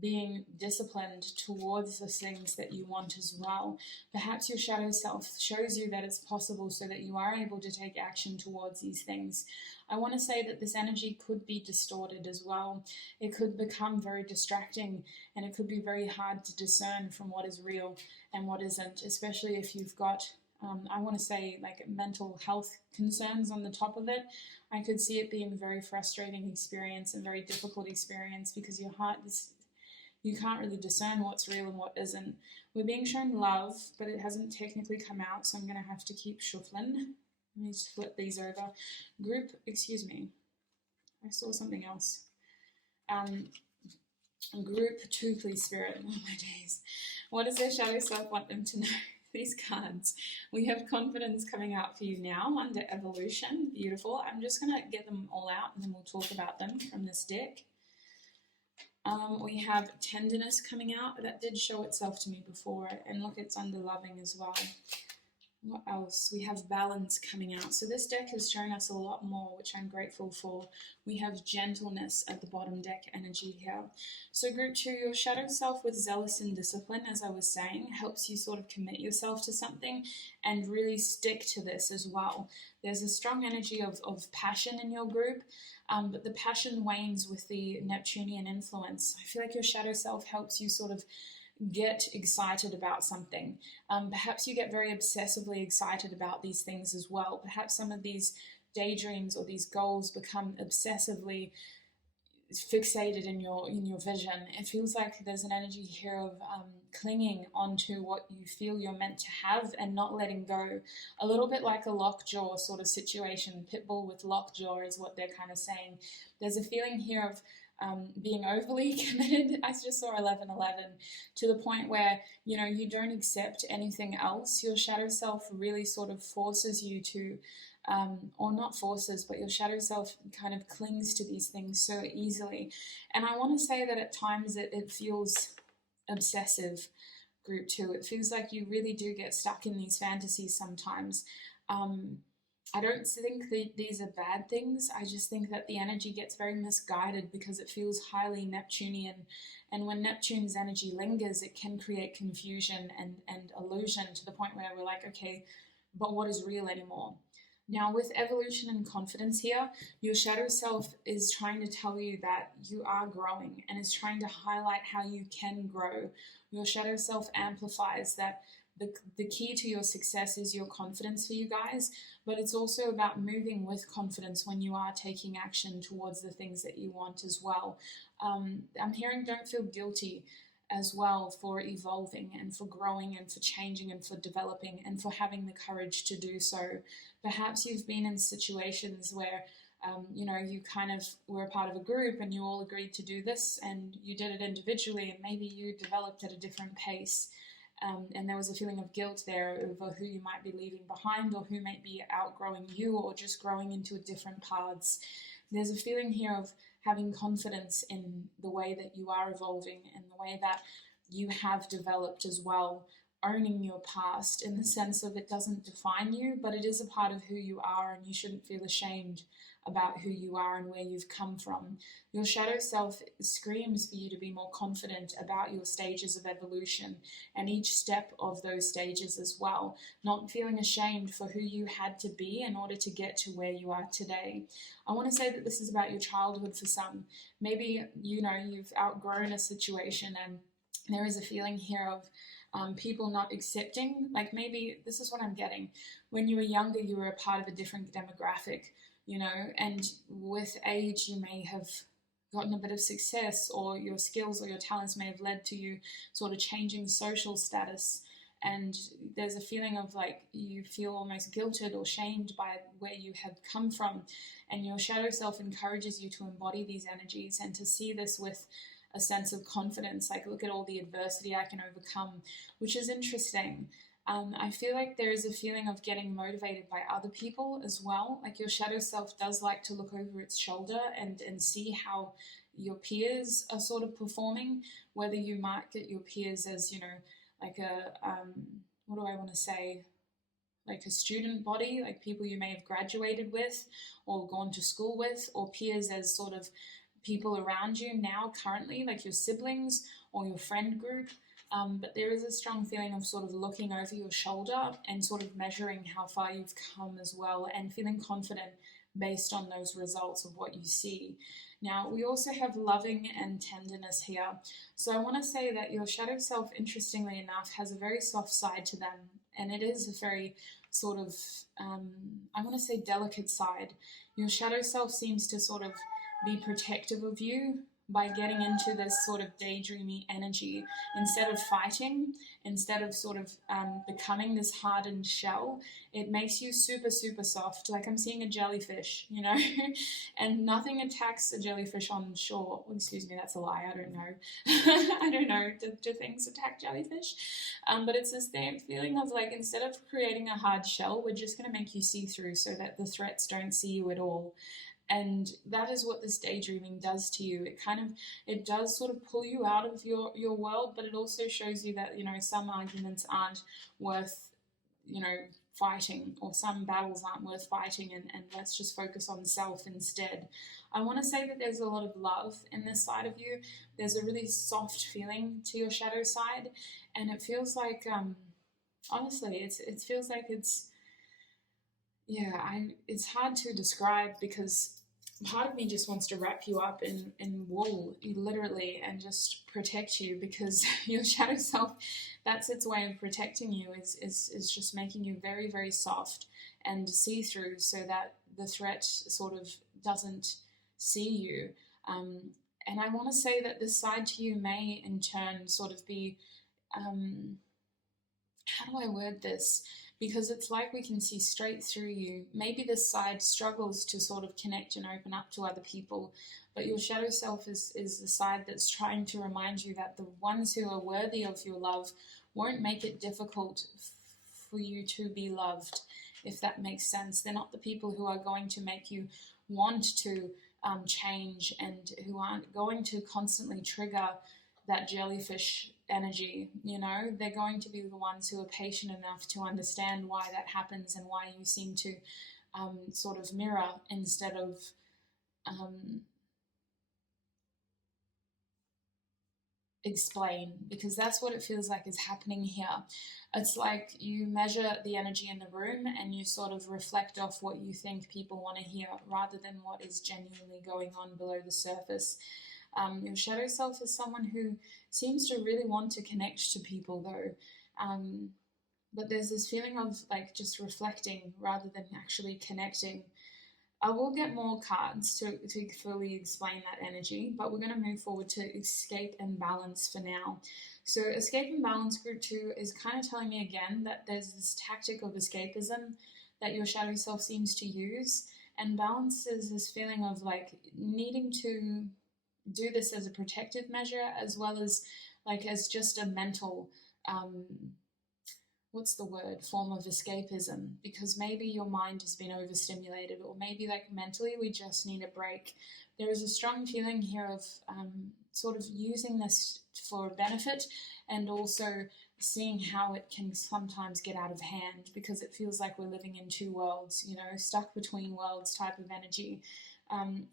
Being disciplined towards the things that you want as well. Perhaps your shadow self shows you that it's possible so that you are able to take action towards these things. I want to say that this energy could be distorted as well. It could become very distracting, and it could be very hard to discern from what is real and what isn't, especially if you've got I want to say like mental health concerns on the top of it. I could see it being a very frustrating experience and very difficult experience, because your heart you can't really discern what's real and what isn't. We're being shown love, but it hasn't technically come out, so I'm going to have to keep shuffling. Let me just flip these over. Group, excuse me. I saw something else. Group 2, please, Spirit. Oh, my days. What does their shadow self want them to know? These cards. We have confidence coming out for you now under evolution. Beautiful. I'm just going to get them all out, and then we'll talk about them from this deck. We have tenderness coming out. That did show itself to me before. And look, it's under loving as well. What else? We have balance coming out. So this deck has shown us a lot more, which I'm grateful for. We have gentleness at the bottom deck energy here. So group 2, your shadow self with zealous and discipline, as I was saying, helps you sort of commit yourself to something and really stick to this as well. There's a strong energy of passion in your group. But the passion wanes with the Neptunian influence. I feel like your shadow self helps you sort of get excited about something. Perhaps you get very obsessively excited about these things as well. Perhaps some of these daydreams or these goals become obsessively fixated in your vision. It feels like there's an energy here of clinging onto what you feel you're meant to have and not letting go. A little bit like a lockjaw sort of situation. Pitbull with lockjaw is what they're kind of saying. There's a feeling here of being overly committed. I just saw 1111, to the point where, you know, you don't accept anything else. Your shadow self really sort of forces you to or not forces, but your shadow self kind of clings to these things so easily. And I want to say that at times it feels obsessive, group 2. It feels like you really do get stuck in these fantasies sometimes. I don't think that these are bad things. I just think that the energy gets very misguided because it feels highly Neptunian. And when Neptune's energy lingers, it can create confusion and illusion to the point where we're like, okay, but what is real anymore? Now, with evolution and confidence here, your shadow self is trying to tell you that you are growing and is trying to highlight how you can grow. Your shadow self amplifies that the key to your success is your confidence for you guys, but it's also about moving with confidence when you are taking action towards the things that you want as well. I'm hearing don't feel guilty as well for evolving and for growing and for changing and for developing and for having the courage to do so. Perhaps you've been in situations where you kind of were a part of a group and you all agreed to do this and you did it individually, and maybe you developed at a different pace. And there was a feeling of guilt there over who you might be leaving behind or who might be outgrowing you or just growing into different paths. There's a feeling here of having confidence in the way that you are evolving and the way that you have developed as well, owning your past in the sense of it doesn't define you, but it is a part of who you are, and you shouldn't feel ashamed about who you are and where you've come from. Your shadow self screams for you to be more confident about your stages of evolution and each step of those stages as well, not feeling ashamed for who you had to be in order to get to where you are today. I want to say that this is about your childhood for some. Maybe, you've outgrown a situation, and there is a feeling here of people not accepting. Like, maybe this is what I'm getting. When you were younger, you were a part of a different demographic, and with age, you may have gotten a bit of success, or your skills or your talents may have led to you sort of changing social status. And there's a feeling of like you feel almost guilted or shamed by where you have come from. And your shadow self encourages you to embody these energies and to see this with a sense of confidence. Like, look at all the adversity I can overcome, which is interesting. I feel like there is a feeling of getting motivated by other people as well. Like, your shadow self does like to look over its shoulder and see how your peers are sort of performing, whether you market your peers as, like a, what do I want to say? Like a student body, like people you may have graduated with or gone to school with, or peers as sort of people around you now currently, like your siblings or your friend group. But there is a strong feeling of sort of looking over your shoulder and sort of measuring how far you've come as well, and feeling confident based on those results of what you see. Now, we also have loving and tenderness here. So I want to say that your shadow self, interestingly enough, has a very soft side to them. And it is a very sort of, I want to say, delicate side. Your shadow self seems to sort of be protective of you by getting into this sort of daydreamy energy. Instead of fighting, instead of sort of becoming this hardened shell, it makes you super, super soft. Like, I'm seeing a jellyfish, and nothing attacks a jellyfish on shore. Oh, excuse me, that's a lie. I don't know. I don't know. Do things attack jellyfish? But it's this feeling of like, instead of creating a hard shell, we're just going to make you see through so that the threats don't see you at all. And that is what this daydreaming does to you. It does sort of pull you out of your world, but it also shows you that, some arguments aren't worth, fighting, or some battles aren't worth fighting, and let's just focus on self instead. I want to say that there's a lot of love in this side of you. There's a really soft feeling to your shadow side, and it feels like, honestly, it feels like it's hard to describe, because part of me just wants to wrap you up in wool, literally, and just protect you, because your shadow self, that's its way of protecting you, is just making you very, very soft and see-through, so that the threat sort of doesn't see you. And I want to say that this side to you may in turn sort of be, how do I word this? Because it's like we can see straight through you. Maybe this side struggles to sort of connect and open up to other people, but your shadow self is the side that's trying to remind you that the ones who are worthy of your love won't make it difficult for you to be loved, if that makes sense. They're not the people who are going to make you want to change, and who aren't going to constantly trigger that jellyfish energy. They're going to be the ones who are patient enough to understand why that happens, and why you seem to sort of mirror instead of explain, because that's what it feels like is happening here. It's like you measure the energy in the room and you sort of reflect off what you think people want to hear, rather than what is genuinely going on below the surface. Your shadow self is someone who seems to really want to connect to people, though. But there's this feeling of like just reflecting rather than actually connecting. I will get more cards to fully explain that energy, but we're going to move forward to escape and balance for now. So escape and balance group 2 is kind of telling me again that there's this tactic of escapism that your shadow self seems to use, and balance is this feeling of like needing to do this as a protective measure, as well as like as just a mental form of escapism, because maybe your mind has been overstimulated, or maybe like mentally we just need a break. There is a strong feeling here of sort of using this for benefit, and also seeing how it can sometimes get out of hand, because it feels like we're living in two worlds, stuck between worlds type of energy.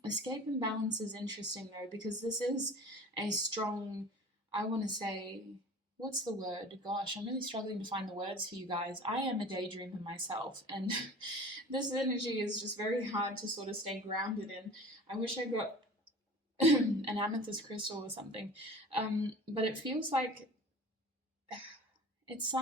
Escape and balance is interesting though, because this is a strong, I want to say, what's the word? Gosh, I'm really struggling to find the words for you guys. I am a daydreamer myself, and this energy is just very hard to sort of stay grounded in. I wish I got an amethyst crystal or something, but it feels like it's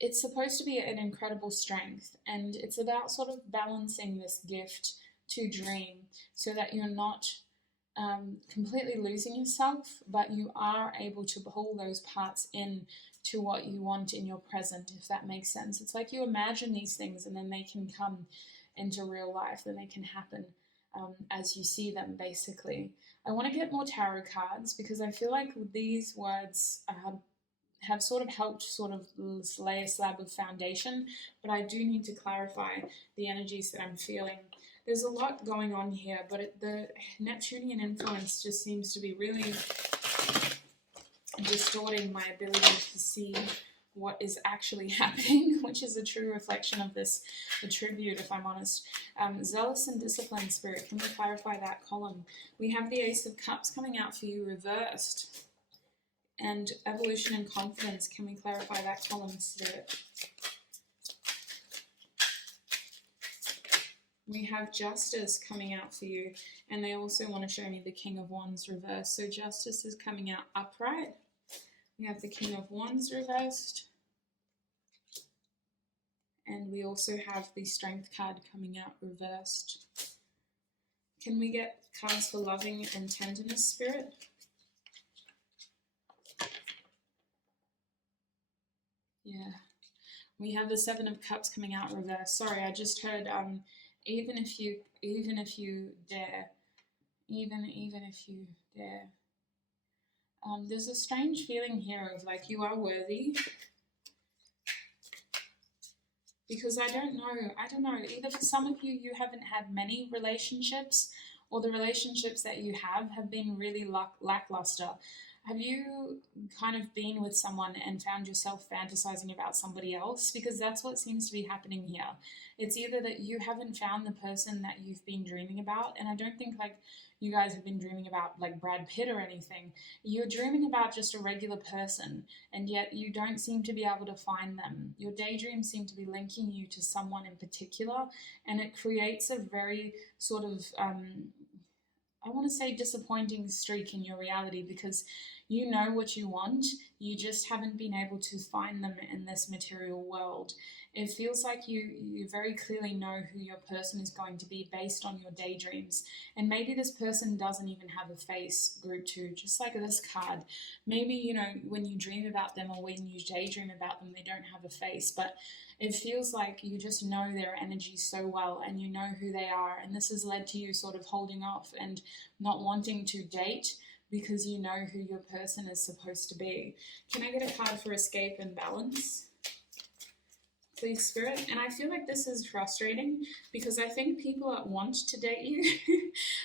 it's supposed to be an incredible strength, and it's about sort of balancing this gift to dream so that you're not completely losing yourself, but you are able to pull those parts in to what you want in your present, if that makes sense. It's like you imagine these things and then they can come into real life, then they can happen as you see them, basically. I want to get more tarot cards because I feel like these words have sort of helped sort of lay a slab of foundation, but I do need to clarify the energies that I'm feeling. There's a lot going on here, but the Neptunian influence just seems to be really distorting my ability to see what is actually happening, which is a true reflection of this attribute, if I'm honest. Zealous and disciplined spirit, can we clarify that column? We have the Ace of Cups coming out for you reversed. And evolution and confidence, can we clarify that column, spirit? We have justice coming out for you, and they also want to show me the King of Wands reversed. So justice is coming out upright. We have the King of Wands reversed. And we also have the Strength card coming out reversed. Can we get cards for loving and tenderness, spirit? Yeah. We have the Seven of Cups coming out reversed. Sorry, I just heard even if you dare. Even if you dare. There's a strange feeling here of like you are worthy. Because I don't know, either for some of you, you haven't had many relationships, or the relationships that you have been really lackluster. Have you kind of been with someone and found yourself fantasizing about somebody else? Because that's what seems to be happening here. It's either that you haven't found the person that you've been dreaming about, and I don't think like you guys have been dreaming about like Brad Pitt or anything. You're dreaming about just a regular person, and yet you don't seem to be able to find them. Your daydreams seem to be linking you to someone in particular, and it creates a very sort of I want to say disappointing streak in your reality, because you know what you want, you just haven't been able to find them in this material world. It feels like you very clearly know who your person is going to be based on your daydreams. And maybe this person doesn't even have a face, group 2, just like this card. Maybe, when you dream about them or when you daydream about them, they don't have a face. But it feels like you just know their energy so well and you know who they are. And this has led to you sort of holding off and not wanting to date because you know who your person is supposed to be. Can I get a card for escape and balance? Please, Spirit. And I feel like this is frustrating because I think people want to date you.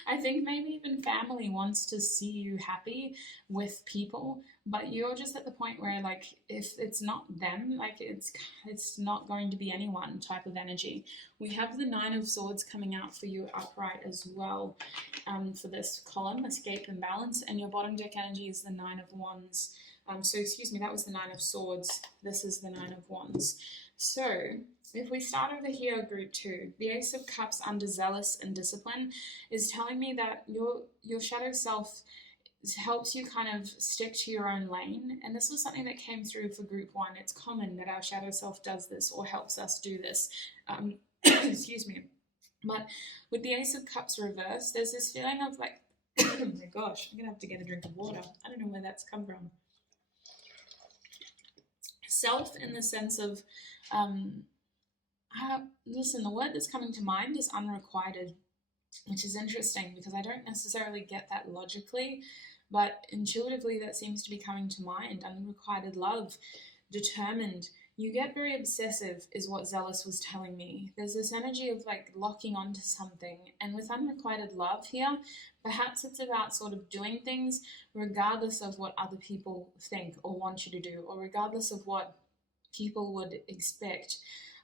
I think maybe even family wants to see you happy with people, but you're just at the point where like if it's not them, like it's not going to be anyone type of energy. We have the Nine of Swords coming out for you upright as well for this column, escape and balance, and your bottom deck energy is the Nine of Wands. So excuse me, that was the Nine of Swords. This is the Nine of Wands. So if we start over here, group 2, the Ace of Cups under zealous and discipline is telling me that your shadow self helps you kind of stick to your own lane. And this was something that came through for group 1. It's common that our shadow self does this or helps us do this. Excuse me. But with the Ace of Cups reversed, there's this feeling of like, oh my gosh, I'm going to have to get a drink of water. I don't know where that's come from. Self in the sense of, listen, the word that's coming to mind is unrequited, which is interesting because I don't necessarily get that logically, but intuitively that seems to be coming to mind. Unrequited love, determined. You get very obsessive, is what Zealous was telling me. There's this energy of like locking onto something. And with unrequited love here, perhaps it's about sort of doing things regardless of what other people think or want you to do, or regardless of what people would expect.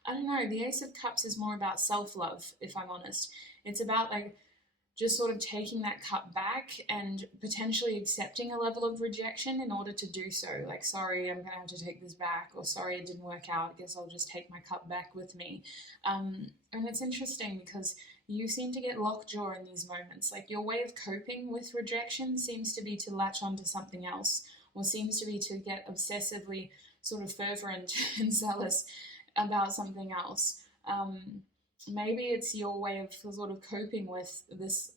I don't know, the Ace of Cups is more about self love, if I'm honest. It's about like just sort of taking that cup back and potentially accepting a level of rejection in order to do so. Like, sorry, I'm going to have to take this back, or sorry, it didn't work out. I guess I'll just take my cup back with me. And it's interesting because you seem to get lockjaw in these moments. Like, your way of coping with rejection seems to be to latch onto something else, or seems to be to get obsessively sort of fervent and zealous about something else. Maybe it's your way of sort of coping with this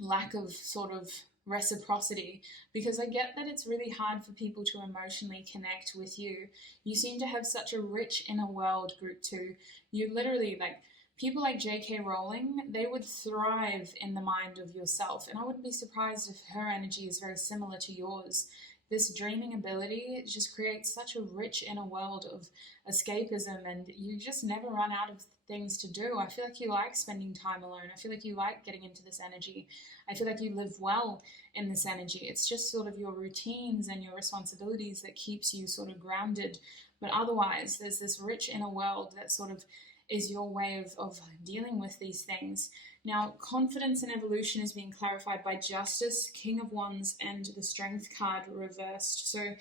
lack of sort of reciprocity, because I get that it's really hard for people to emotionally connect with you. You seem to have such a rich inner world, group 2. You literally, like, people like J.K. Rowling, they would thrive in the mind of yourself, and I wouldn't be surprised if her energy is very similar to yours. This dreaming ability just creates such a rich inner world of escapism, and you just never run out of things to do. I feel like you like spending time alone. I feel like you like getting into this energy. I feel like you live well in this energy. It's just sort of your routines and your responsibilities that keeps you sort of grounded. But otherwise, there's this rich inner world that sort of is your way of dealing with these things. Now, confidence and evolution is being clarified by Justice, King of Wands, and the Strength card reversed. So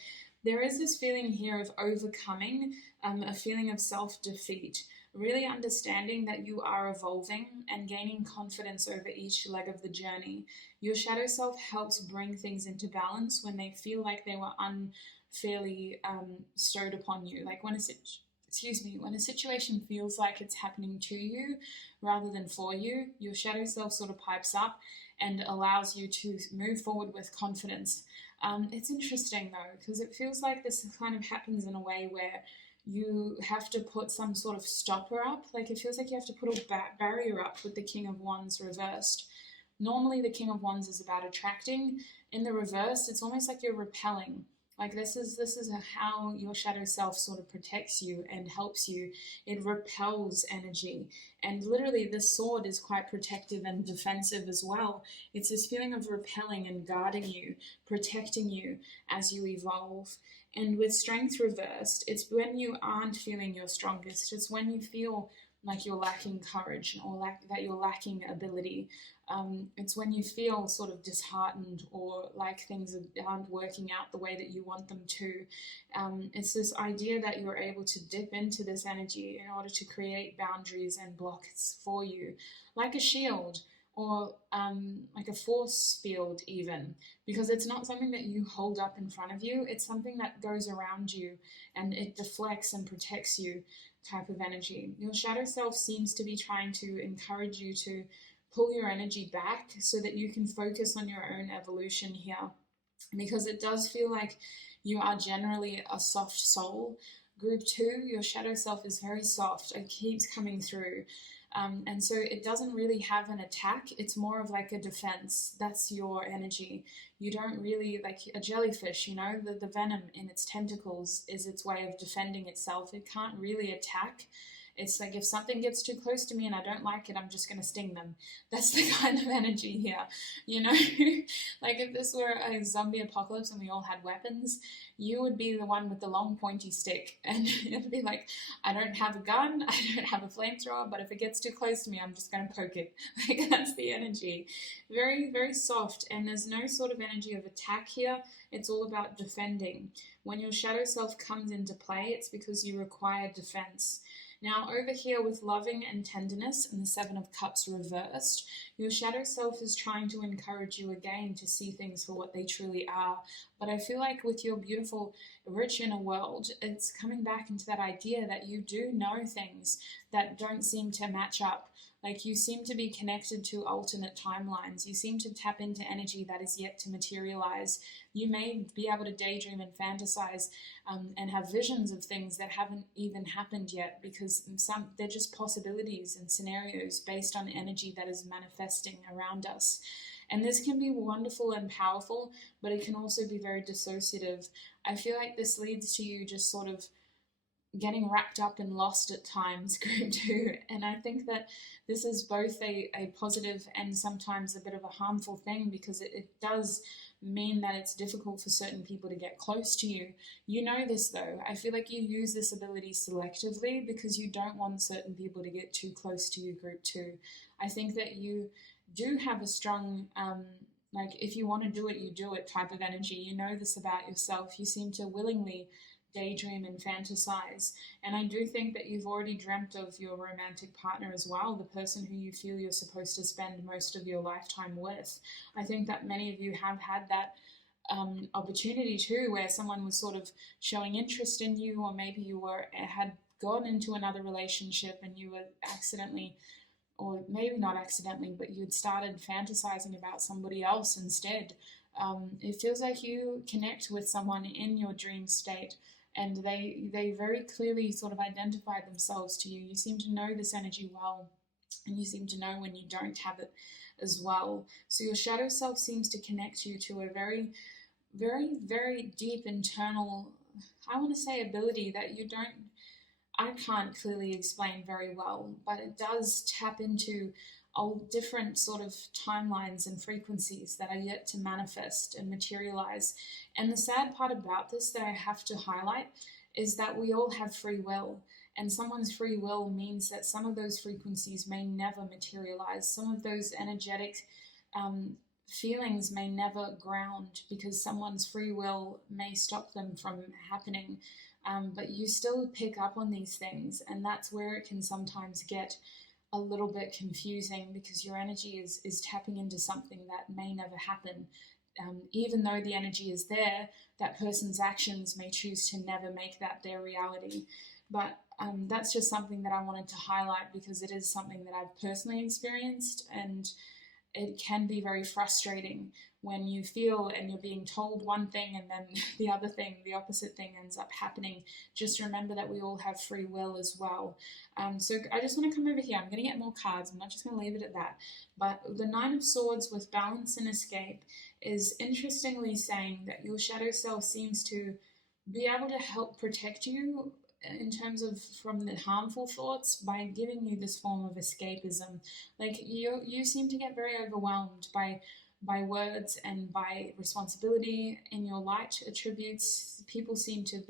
there is this feeling here of overcoming, a feeling of self-defeat, really understanding that you are evolving and gaining confidence over each leg of the journey. Your shadow self helps bring things into balance when they feel like they were unfairly stowed upon you. Like when a situation feels like it's happening to you rather than for you, your shadow self sort of pipes up and allows you to move forward with confidence. It's interesting though, because it feels like this kind of happens in a way where you have to put some sort of stopper up. Like, it feels like you have to put a barrier up with the King of Wands reversed. Normally the King of Wands is about attracting. In the reverse, it's almost like you're repelling. Like, this is how your shadow self sort of protects you and helps you. It repels energy. And literally this sword is quite protective and defensive as well. It's this feeling of repelling and guarding you, protecting you as you evolve. And with strength reversed, it's when you aren't feeling your strongest. It's when you feel like you're lacking courage, or that you're lacking ability. It's when you feel sort of disheartened, or like things aren't working out the way that you want them to. It's this idea that you're able to dip into this energy in order to create boundaries and blocks for you, like a shield, or like a force field even, because it's not something that you hold up in front of you, it's something that goes around you and it deflects and protects you, type of energy. Your shadow self seems to be trying to encourage you to pull your energy back so that you can focus on your own evolution here, because it does feel like you are generally a soft soul. Group 2, your shadow self is very soft. It keeps coming through. And so it doesn't really have an attack. It's more of like a defense. That's your energy. You don't really, like a jellyfish, you know, the venom in its tentacles is its way of defending itself. It can't really attack. It's like, if something gets too close to me and I don't like it, I'm just going to sting them. That's the kind of energy here, you know? Like, if this were a zombie apocalypse and we all had weapons, you would be the one with the long pointy stick. And it'd be like, I don't have a gun, I don't have a flamethrower, but if it gets too close to me, I'm just going to poke it. Like, that's the energy. Very, very soft. And there's no sort of energy of attack here. It's all about defending. When your shadow self comes into play, it's because you require defense. Now, over here with loving and tenderness and the Seven of Cups reversed, your shadow self is trying to encourage you again to see things for what they truly are. But I feel like with your beautiful, rich inner world, it's coming back into that idea that you do know things that don't seem to match up. Like, you seem to be connected to alternate timelines. You seem to tap into energy that is yet to materialize. You may be able to daydream and fantasize and have visions of things that haven't even happened yet, because they're just possibilities and scenarios based on energy that is manifesting around us. And this can be wonderful and powerful, but it can also be very dissociative. I feel like this leads to you just sort of getting wrapped up and lost at times, group 2. And I think that this is both a positive and sometimes a bit of a harmful thing, because it does mean that it's difficult for certain people to get close to you. You know this though. I feel like you use this ability selectively because you don't want certain people to get too close to you, group 2. I think that you do have a strong, like, if you want to do it, you do it type of energy. You know this about yourself. You seem to willingly daydream and fantasize. And I do think that you've already dreamt of your romantic partner as well, the person who you feel you're supposed to spend most of your lifetime with. I think that many of you have had that opportunity too, where someone was sort of showing interest in you, or maybe you had gone into another relationship and you were accidentally, or maybe not accidentally, but you'd started fantasizing about somebody else instead. It feels like you connect with someone in your dream state, and they very clearly sort of identify themselves to you. You seem to know this energy well, and you seem to know when you don't have it as well. So your shadow self seems to connect you to a very, very, very deep internal, I want to say, ability that I can't clearly explain very well, but it does tap into all different sort of timelines and frequencies that are yet to manifest and materialize. And the sad part about this that I have to highlight is that we all have free will. And someone's free will means that some of those frequencies may never materialize. Some of those energetic feelings may never ground, because someone's free will may stop them from happening. But you still pick up on these things, and that's where it can sometimes get a little bit confusing, because your energy is tapping into something that may never happen. Even though the energy is there, that person's actions may choose to never make that their reality. But that's just something that I wanted to highlight, because it is something that I've personally experienced, and it can be very frustrating when you feel and you're being told one thing and then the other thing, the opposite thing, ends up happening. Just remember that we all have free will as well. So I just want to come over here. I'm going to get more cards. I'm not just going to leave it at that. But the Nine of Swords with balance and escape is interestingly saying that your shadow self seems to be able to help protect you in terms of from the harmful thoughts by giving you this form of escapism. Like you seem to get very overwhelmed by words and by responsibility in your light attributes. People seem to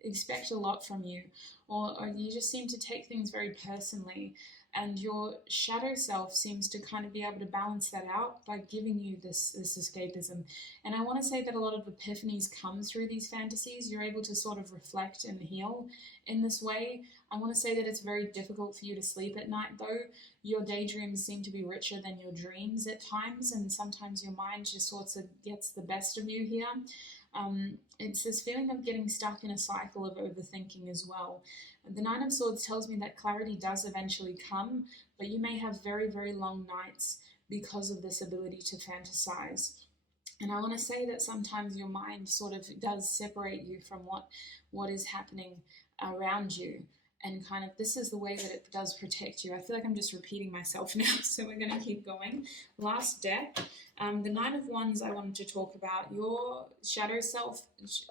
expect a lot from you, or you just seem to take things very personally. And your shadow self seems to kind of be able to balance that out by giving you this escapism. And I want to say that a lot of epiphanies come through these fantasies. You're able to sort of reflect and heal in this way. I want to say that it's very difficult for you to sleep at night, though. Your daydreams seem to be richer than your dreams at times, and sometimes your mind just sort of gets the best of you here. It's this feeling of getting stuck in a cycle of overthinking as well. The Nine of Swords tells me that clarity does eventually come, but you may have very, very long nights because of this ability to fantasize. And I want to say that sometimes your mind sort of does separate you from what is happening around you. And kind of this is the way that it does protect you. I feel like I'm just repeating myself now, so we're going to keep going. Last deck, the Nine of Wands I wanted to talk about. Your shadow self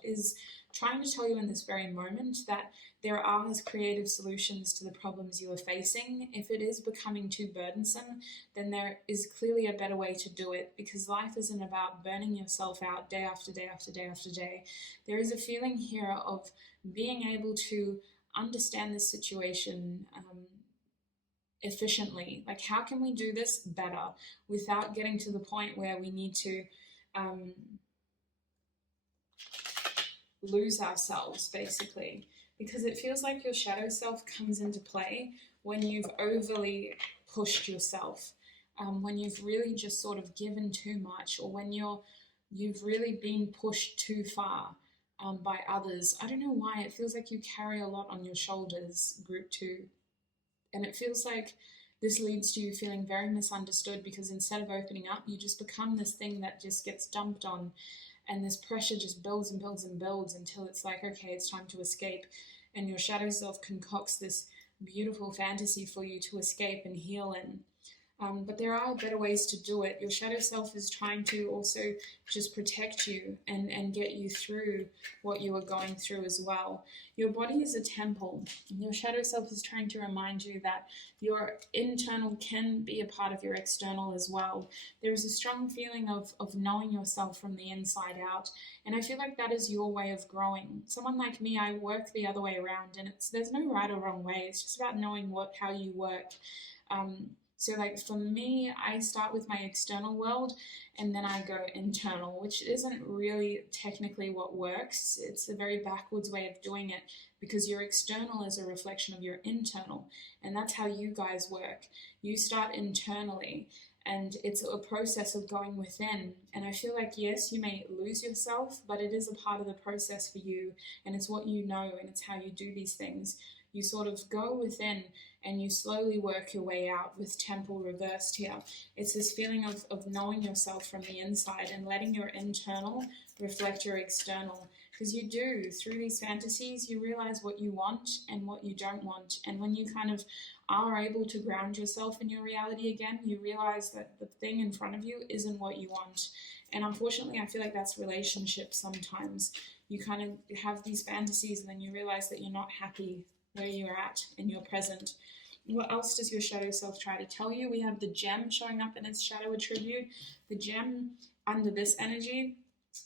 is trying to tell you in this very moment that there are creative solutions to the problems you are facing. If it is becoming too burdensome, then there is clearly a better way to do it, because life isn't about burning yourself out day after day after day after day. There is a feeling here of being able to understand this situation efficiently. Like, how can we do this better without getting to the point where we need to lose ourselves, basically? Because it feels like your shadow self comes into play when you've overly pushed yourself, when you've really just sort of given too much, or when you've really been pushed too far by others. I don't know why, it feels like you carry a lot on your shoulders, group 2. And it feels like this leads to you feeling very misunderstood, because instead of opening up, you just become this thing that just gets dumped on. And this pressure just builds and builds and builds until it's like, okay, it's time to escape. And your shadow self concocts this beautiful fantasy for you to escape and heal in. But there are better ways to do it. Your shadow self is trying to also just protect you and get you through what you are going through as well. Your body is a temple. And your shadow self is trying to remind you that your internal can be a part of your external as well. There is a strong feeling of knowing yourself from the inside out. And I feel like that is your way of growing. Someone like me, I work the other way around, and there's no right or wrong way. It's just about knowing how you work. So like for me, I start with my external world and then I go internal, which isn't really technically what works. It's a very backwards way of doing it because your external is a reflection of your internal, and that's how you guys work. You start internally, and it's a process of going within. And I feel like, yes, you may lose yourself, but it is a part of the process for you, and it's what you know, and it's how you do these things. You sort of go within and you slowly work your way out with temple reversed here. It's this feeling of knowing yourself from the inside and letting your internal reflect your external. Because you do, through these fantasies, you realize what you want and what you don't want. And when you kind of are able to ground yourself in your reality again, you realize that the thing in front of you isn't what you want. And unfortunately, I feel like that's relationships sometimes. You kind of have these fantasies and then you realize that you're not happy where you're at in your present. What else does your shadow self try to tell you? We have the gem showing up in its shadow attribute. The gem under this energy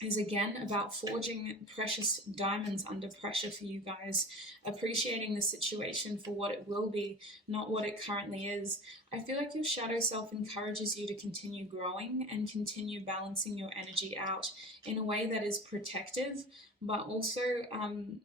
is again about forging precious diamonds under pressure for you guys, appreciating the situation for what it will be, not what it currently is. I feel like your shadow self encourages you to continue growing and continue balancing your energy out in a way that is protective, but also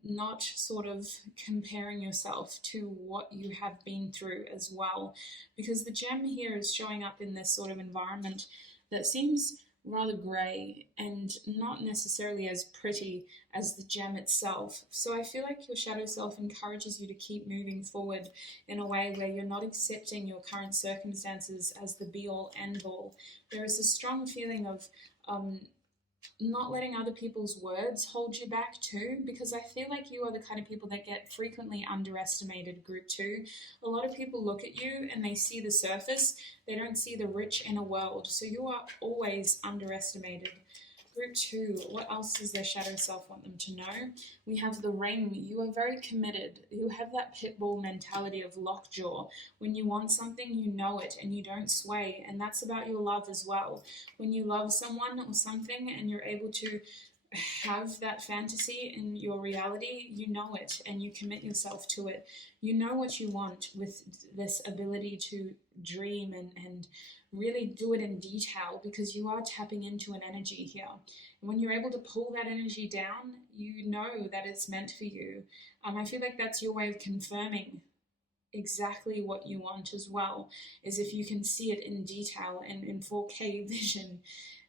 not sort of comparing yourself to what you have been through as well. Because the gem here is showing up in this sort of environment that seems rather grey and not necessarily as pretty as the gem itself. So I feel like your shadow self encourages you to keep moving forward in a way where you're not accepting your current circumstances as the be-all, end-all. There is a strong feeling of not letting other people's words hold you back too, because I feel like you are the kind of people that get frequently underestimated, group 2. A lot of people look at you and they see the surface, they don't see the rich inner world, so you are always underestimated. Group 2, what else does their shadow self want them to know? We have the ring. You are very committed. You have that pit bull mentality of lockjaw. When you want something, you know it and you don't sway. And that's about your love as well. When you love someone or something and you're able to have that fantasy in your reality, you know it and you commit yourself to it. You know what you want with this ability to dream and really do it in detail, because you are tapping into an energy here. And when you're able to pull that energy down, you know that it's meant for you. I feel like that's your way of confirming exactly what you want as well, is if you can see it in detail and in 4K vision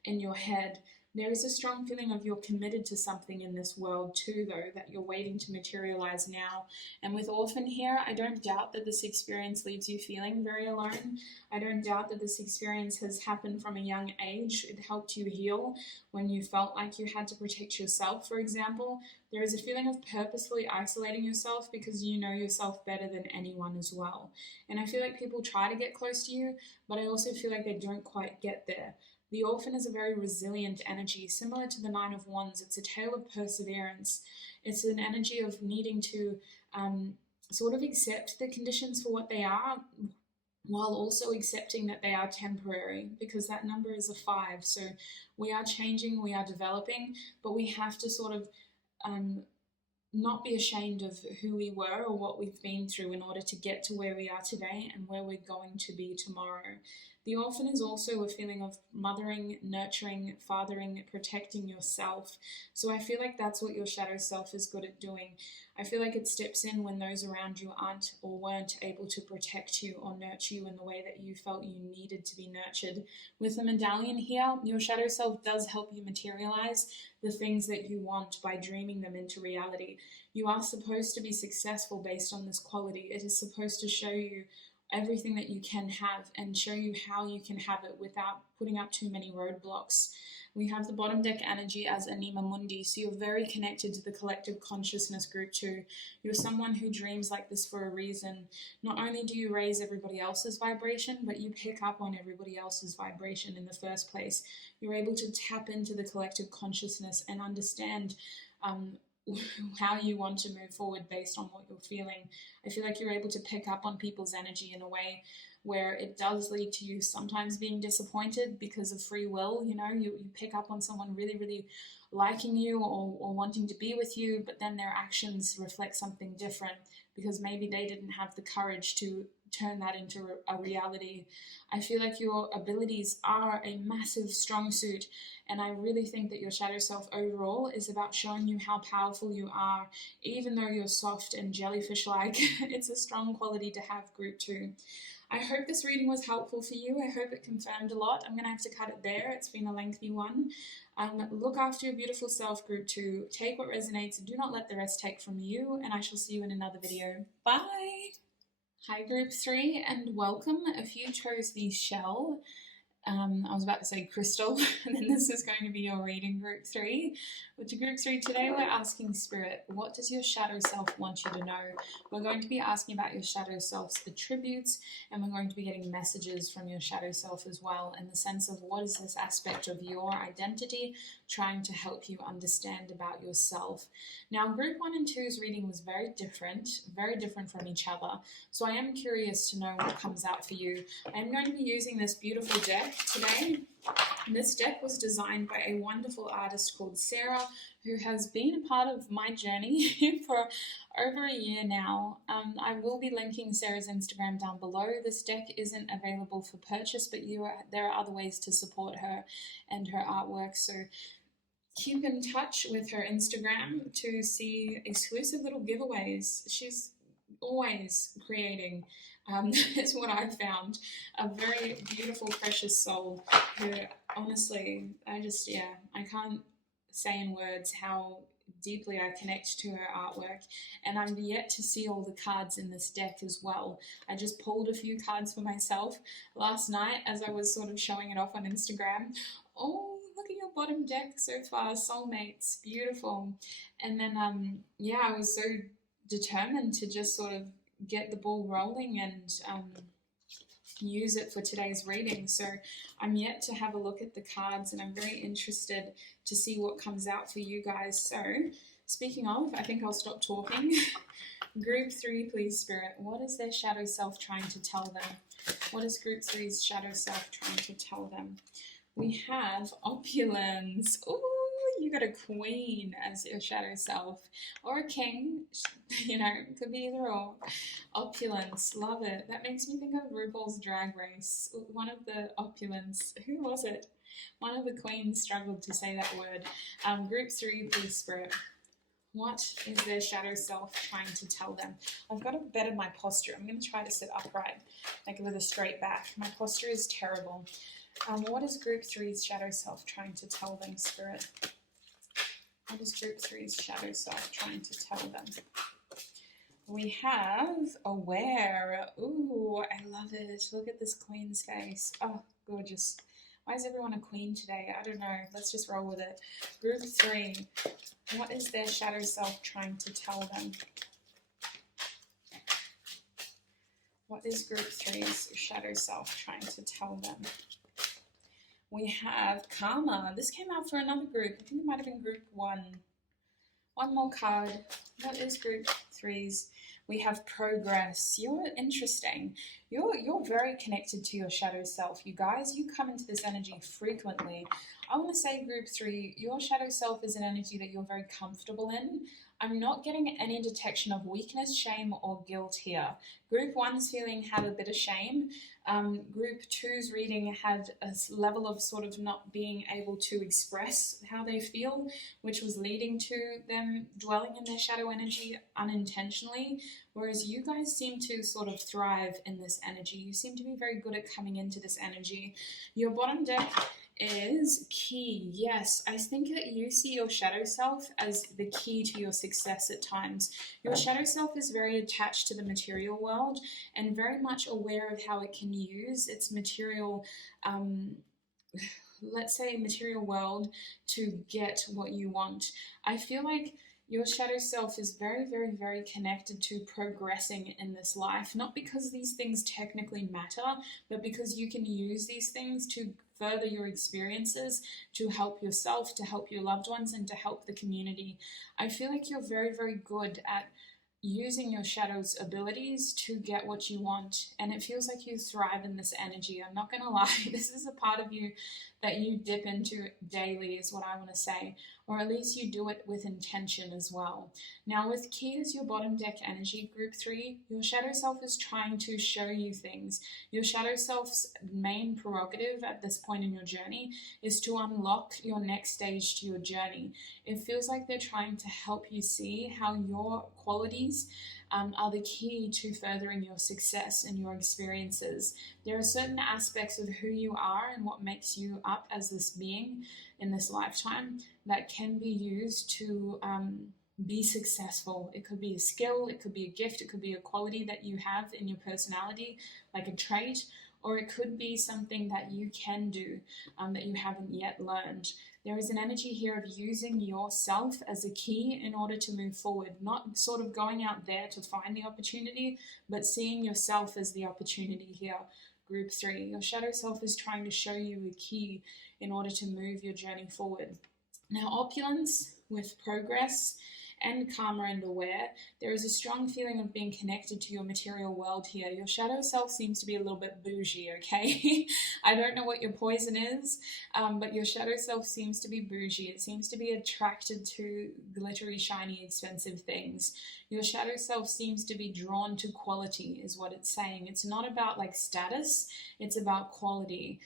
in your head. There is a strong feeling of you're committed to something in this world too, though, that you're waiting to materialize now. And with Orphan here, I don't doubt that this experience leaves you feeling very alone. I don't doubt that this experience has happened from a young age. It helped you heal when you felt like you had to protect yourself, for example. There is a feeling of purposefully isolating yourself because you know yourself better than anyone as well. And I feel like people try to get close to you, but I also feel like they don't quite get there. The Orphan is a very resilient energy, similar to the Nine of Wands. It's a tale of perseverance. It's an energy of needing to sort of accept the conditions for what they are, while also accepting that they are temporary, because that number is a 5. So we are changing, we are developing, but we have to sort of not be ashamed of who we were or what we've been through in order to get to where we are today and where we're going to be tomorrow. The Orphan is also a feeling of mothering, nurturing, fathering, protecting yourself. So I feel like that's what your shadow self is good at doing. I feel like it steps in when those around you aren't or weren't able to protect you or nurture you in the way that you felt you needed to be nurtured. With the medallion here, your shadow self does help you materialize the things that you want by dreaming them into reality. You are supposed to be successful based on this quality. It is supposed to show you everything that you can have and show you how you can have it without putting up too many roadblocks. We have the bottom deck energy as Anima Mundi, so you're very connected to the collective consciousness group too. You're someone who dreams like this for a reason. Not only do you raise everybody else's vibration, but you pick up on everybody else's vibration in the first place. You're able to tap into the collective consciousness and understand how you want to move forward based on what you're feeling. I feel like you're able to pick up on people's energy in a way where it does lead to you sometimes being disappointed because of free will. You pick up on someone really, really liking you or wanting to be with you, but then their actions reflect something different because maybe they didn't have the courage to turn that into a reality. I feel like your abilities are a massive strong suit, and I really think that your shadow self overall is about showing you how powerful you are. Even though you're soft and jellyfish-like, it's a strong quality to have, group 2. I hope this reading was helpful for you. I hope it confirmed a lot. I'm going to have to cut it there. It's been a lengthy one. Look after your beautiful self, group 2. Take what resonates. Do not let the rest take from you, and I shall see you in another video. Bye! Hi, group 3, and welcome. If you chose the shell, I was about to say crystal, and then this is going to be your reading, group 3. But to group 3 today, we're asking Spirit, what does your shadow self want you to know? We're going to be asking about your shadow self's attributes, and we're going to be getting messages from your shadow self as well, in the sense of what is this aspect of your identity trying to help you understand about yourself. Now, group 1 and 2's reading was very different from each other, so I am curious to know what comes out for you. I am going to be using this beautiful deck today. This deck was designed by a wonderful artist called Sarah, who has been a part of my journey for over a year now. I will be linking Sarah's Instagram down below. This deck isn't available for purchase, but there are other ways to support her and her artwork. So keep in touch with her Instagram to see exclusive little giveaways. She's always creating. Is what I've found. A very beautiful, precious soul who, honestly, I can't say in words how deeply I connect to her artwork, and I'm yet to see all the cards in this deck as well. I just pulled a few cards for myself last night as I was sort of showing it off on Instagram. Oh, look at your bottom deck so far, soulmates, beautiful. And then, I was so determined to just sort of get the ball rolling and use it for today's reading. So I'm yet to have a look at the cards, and I'm very interested to see what comes out for you guys. So speaking of, I think I'll stop talking. Group 3, please, Spirit. What is their shadow self trying to tell them? What is group 3's shadow self trying to tell them? We have opulence. Ooh, you got a queen as your shadow self, or a king, could be either or. Opulence, love it. That makes me think of RuPaul's Drag Race. One of the opulence, who was it? One of the queens struggled to say that word. Group 3, please, Spirit. What is their shadow self trying to tell them? I've got to better my posture. I'm going to try to sit upright, like with a straight back. My posture is terrible. What is group 3's shadow self trying to tell them, Spirit? What is group 3's shadow self trying to tell them? We have aware. Ooh, I love it. Look at this queen's face. Oh, gorgeous. Why is everyone a queen today? I don't know. Let's just roll with it. Group 3. What is their shadow self trying to tell them? What is group 3's shadow self trying to tell them? We have Karma. This came out for another group. I think it might have been group 1. One more card. What is group 3's? We have Progress. You're interesting. You're very connected to your shadow self. You guys, you come into this energy frequently. I want to say group 3, your shadow self is an energy that you're very comfortable in. I'm not getting any detection of weakness, shame, or guilt here. Group 1's feeling had a bit of shame. Group 2's reading had a level of sort of not being able to express how they feel, which was leading to them dwelling in their shadow energy unintentionally, whereas you guys seem to sort of thrive in this energy. You seem to be very good at coming into this energy. Your bottom deck is key. Yes, I think that you see your shadow self as the key to your success at times. Your shadow self is very attached to the material world and very much aware of how it can use its material let's say, material world to get what you want. I feel like your shadow self is very, very, very connected to progressing in this life, not because these things technically matter, but because you can use these things to further your experiences, to help yourself, to help your loved ones, and to help the community. I feel like you're very, very good at using your shadow's abilities to get what you want, and it feels like you thrive in this energy. I'm not gonna lie, this is a part of you that you dip into daily, is what I want to say, or at least you do it with intention as well. Now, with key as your bottom deck energy, group 3, your shadow self is trying to show you things. Your shadow self's main prerogative at this point in your journey is to unlock your next stage to your journey. It feels like they're trying to help you see how your qualities are the key to furthering your success and your experiences. There are certain aspects of who you are and what makes you up as this being in this lifetime that can be used to be successful. It could be a skill, it could be a gift, it could be a quality that you have in your personality, like a trait, or it could be something that you can do that you haven't yet learned. There is an energy here of using yourself as a key in order to move forward, not sort of going out there to find the opportunity, but seeing yourself as the opportunity here. Group 3, your shadow self is trying to show you a key in order to move your journey forward. Now, opulence with progress and karma and aware, there is a strong feeling of being connected to your material world here. Your shadow self seems to be a little bit bougie, okay? I don't know what your poison is, but your shadow self seems to be bougie. It seems to be attracted to glittery, shiny, expensive things. Your shadow self seems to be drawn to quality, is what it's saying. It's not about like status, it's about quality.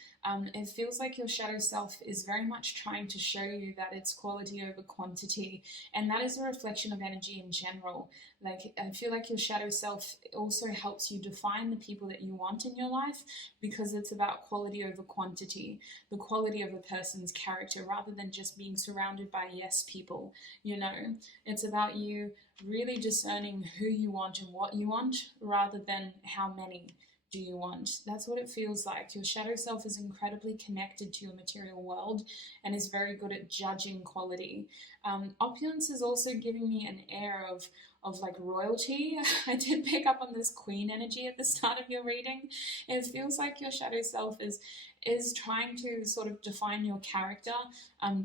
It feels like your shadow self is very much trying to show you that it's quality over quantity, and that is a reflection of energy in general. Like, I feel like your shadow self also helps you define the people that you want in your life, because it's about quality over quantity, the quality of a person's character, rather than just being surrounded by yes people. You know, it's about you really discerning who you want and what you want, rather than how many do you want. That's what it feels like. Your shadow self is incredibly connected to your material world and is very good at judging quality. Opulence is also giving me an air of like royalty. I did pick up on this queen energy at the start of your reading. It feels like your shadow self is trying to sort of define your character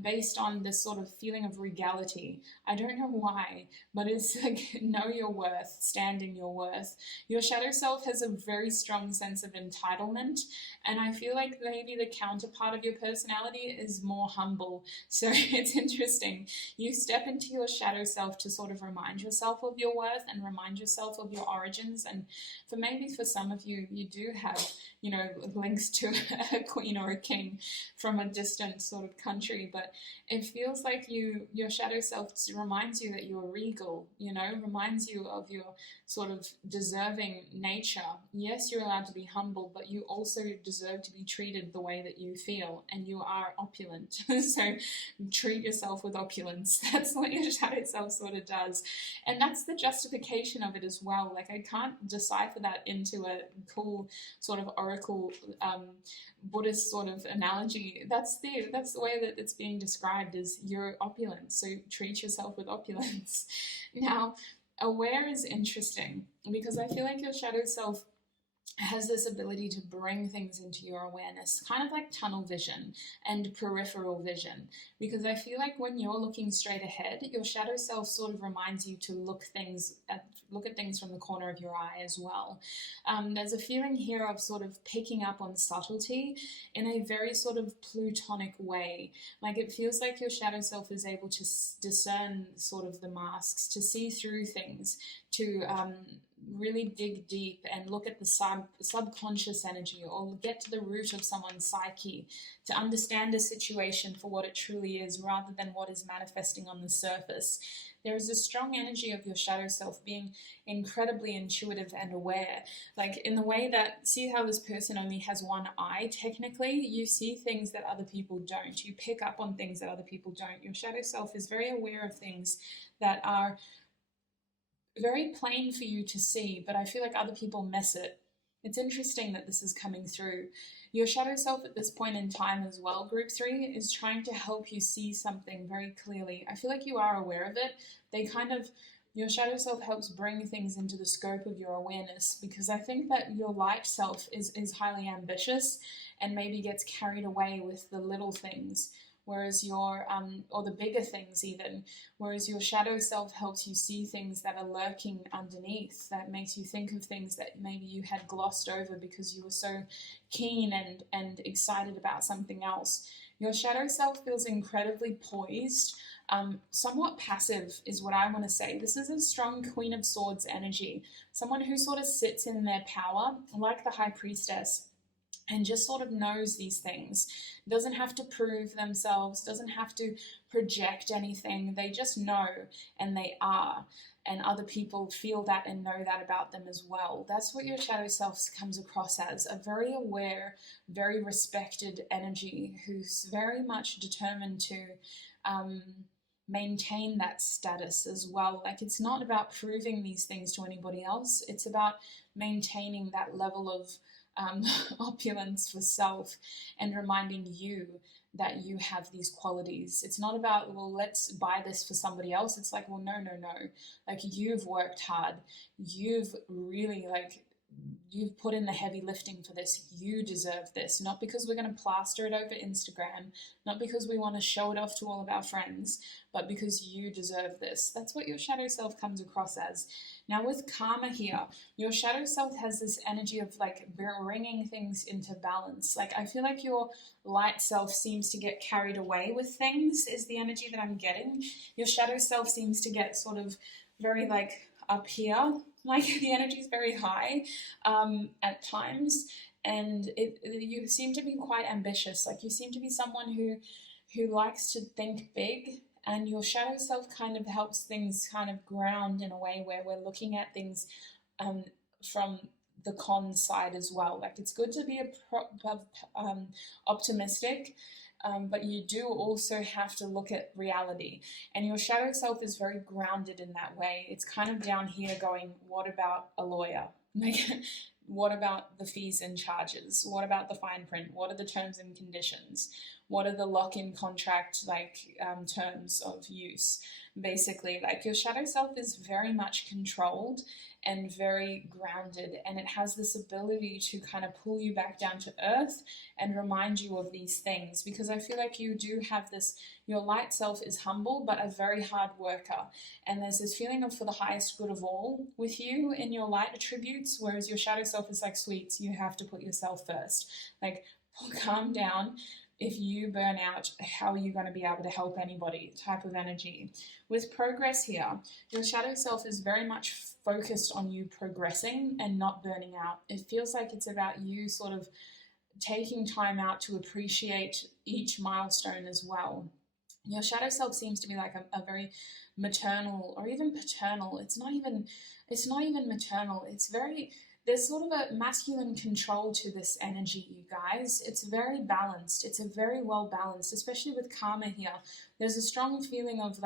based on this sort of feeling of regality. I don't know why, but it's like know your worth, stand in your worth. Your shadow self has a very strong sense of entitlement, and I feel like maybe the counterpart of your personality is more humble. So it's interesting. You step into your shadow self to sort of remind yourself of your worth and remind yourself of your origins. And for some of you, you do have, you know, links to a queen or a king from a distant sort of country, but it feels like your shadow self reminds you that you're regal, you know, reminds you of your sort of deserving nature. Yes, you're allowed to be humble, but you also deserve to be treated the way that you feel, and you are opulent. So treat yourself with opulence. That's what your shadow self sort of does, and that's the justification of it as well. Like, I can't decipher that into a cool sort of oracle Buddhist sort of analogy. That's the way that it's being described, as you're opulent, so treat yourself with opulence. Now, aware is interesting because I feel like your shadow self has this ability to bring things into your awareness, kind of like tunnel vision and peripheral vision, because I feel like when you're looking straight ahead, your shadow self sort of reminds you to look at things from the corner of your eye as well. There's a feeling here of sort of picking up on subtlety in a very sort of plutonic way. Like, it feels like your shadow self is able to discern sort of the masks, to see through things, to really dig deep and look at the subconscious energy, or get to the root of someone's psyche, to understand a situation for what it truly is rather than what is manifesting on the surface. There is a strong energy of your shadow self being incredibly intuitive and aware. Like, in the way that, see how this person only has one eye, technically, you see things that other people don't. You pick up on things that other people don't. Your shadow self is very aware of things that are very plain for you to see, but I feel like other people miss it. It's interesting that this is coming through. Your shadow self at this point in time as well, group 3, is trying to help you see something very clearly. I feel like you are aware of it. Your shadow self helps bring things into the scope of your awareness, because I think that your light self is highly ambitious and maybe gets carried away with the little things, whereas or the bigger things even, whereas your shadow self helps you see things that are lurking underneath, that makes you think of things that maybe you had glossed over because you were so keen and excited about something else. Your shadow self feels incredibly poised, somewhat passive is what I want to say. This is a strong Queen of Swords energy, someone who sort of sits in their power, like the High Priestess, and just sort of knows these things. Doesn't have to prove themselves, doesn't have to project anything. They just know, and they are. And other people feel that and know that about them as well. That's what your shadow self comes across as, a very aware, very respected energy who's very much determined to maintain that status as well. Like, it's not about proving these things to anybody else. It's about maintaining that level of opulence for self and reminding you that you have these qualities. It's not about, well, let's buy this for somebody else. It's like, well, no. Like, you've worked hard. You've really, you've put in the heavy lifting for this. You deserve this. Not because we're going to plaster it over Instagram, not because we want to show it off to all of our friends, but because you deserve this. That's what your shadow self comes across as. Now with karma here, your shadow self has this energy of bringing things into balance. Like, I feel like your light self seems to get carried away with things, is the energy that I'm getting. Your shadow self seems to get sort of very up here, the energy is very high at times, and you seem to be quite ambitious. Like, you seem to be someone who likes to think big, and your shadow self kind of helps things kind of ground in a way where we're looking at things from the con side as well. Like, it's good to be optimistic, but you do also have to look at reality. And your shadow self is very grounded in that way. It's kind of down here going, what about a lawyer? What about the fees and charges? What about the fine print? What are the terms and conditions? What are the lock-in contract terms of use? Basically, your shadow self is very much controlled and very grounded, and it has this ability to kind of pull you back down to earth and remind you of these things, because I feel like you do have this, your light self is humble but a very hard worker, and there's this feeling of for the highest good of all with you in your light attributes, whereas your shadow self is like, sweets, you have to put yourself first. Calm down. If you burn out, how are you going to be able to help anybody type of energy? With progress here, your shadow self is very much focused on you progressing and not burning out. It feels like it's about you sort of taking time out to appreciate each milestone as well. Your shadow self seems to be like a very maternal or even paternal. It's not even maternal. There's sort of a masculine control to this energy, you guys. It's very balanced. It's a very well balanced, especially with karma here. There's a strong feeling of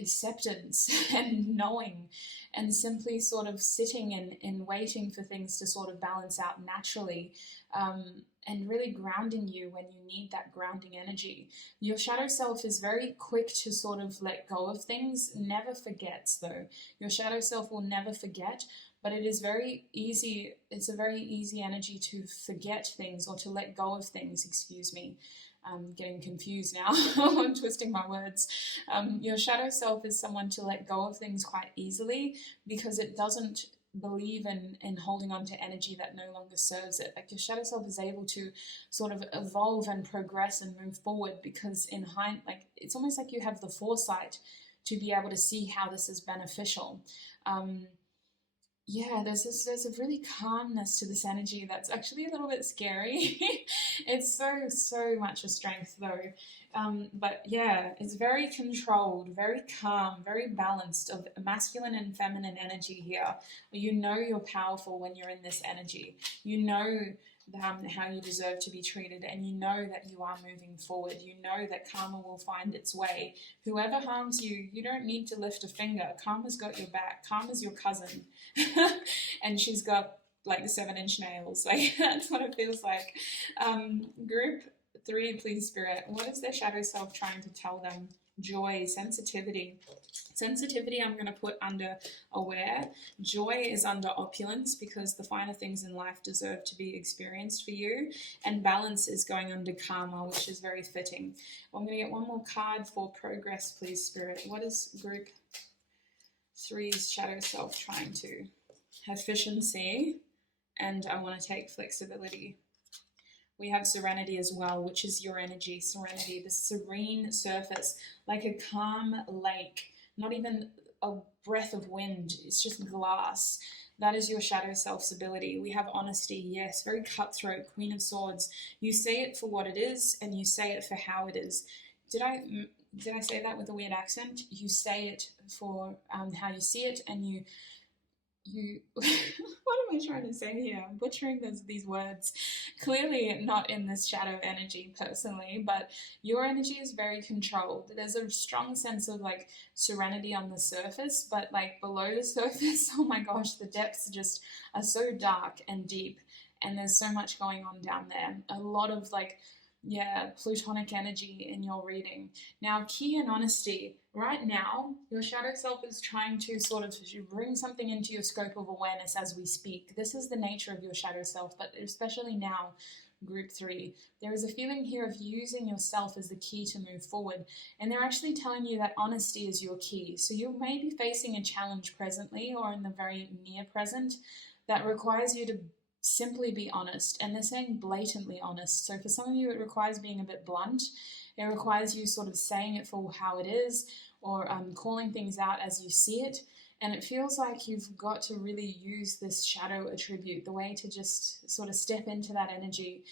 acceptance and knowing, and simply sort of sitting and waiting for things to sort of balance out naturally, and really grounding you when you need that grounding energy. Your shadow self is very quick to sort of let go of things, never forgets though. Your shadow self will never forget, but it is very easy. It's a very easy energy to forget things or to let go of things, excuse me. I'm getting confused now. I'm twisting my words. Your shadow self is someone to let go of things quite easily, because it doesn't believe in holding on to energy that no longer serves it. Your shadow self is able to sort of evolve and progress and move forward, because it's almost like you have the foresight to be able to see how this is beneficial. There's a really calmness to this energy that's actually a little bit scary. It's so much a strength though. But yeah, it's very controlled, very calm, very balanced, of masculine and feminine energy here. You know you're powerful when you're in this energy. You know how you deserve to be treated, and you know that you are moving forward. You know that karma will find its way. Whoever harms you, you don't need to lift a finger. Karma's got your back. Karma's your cousin. And she's got like 7-inch nails. Like that's what it feels like. Group 3, please, Spirit. What is their shadow self trying to tell them? Joy, sensitivity. Sensitivity I'm going to put under aware. Joy is under opulence, because the finer things in life deserve to be experienced for you. And balance is going under karma, which is very fitting. I'm going to get one more card for progress, please, Spirit. What is group 3's shadow self trying to? Efficiency, and I want to take flexibility. We have serenity as well, which is your energy. Serenity, the serene surface, like a calm lake, not even a breath of wind. It's just glass. That is your shadow self's ability. We have honesty, yes, very cutthroat, Queen of Swords. You say it for what it is, and you say it for how it is. Did I say that with a weird accent? You say it for how you see it, and you what am I trying to say here? I'm butchering these words. Clearly not in this shadow energy personally, but your energy is very controlled. There's a strong sense of like serenity on the surface, but like below the surface, oh my gosh, the depths just are so dark and deep, and there's so much going on down there. A lot of like, yeah, plutonic energy in your reading. Now, key and honesty. Right now, your shadow self is trying to sort of bring something into your scope of awareness as we speak. This is the nature of your shadow self, but especially now, group 3, there is a feeling here of using yourself as the key to move forward. And they're actually telling you that honesty is your key. So you may be facing a challenge presently or in the very near present that requires you to simply be honest. And they're saying blatantly honest. So for some of you, it requires being a bit blunt. It requires you sort of saying it for how it is, or calling things out as you see it. And it feels like you've got to really use this shadow attribute, the way to just sort of step into that energy.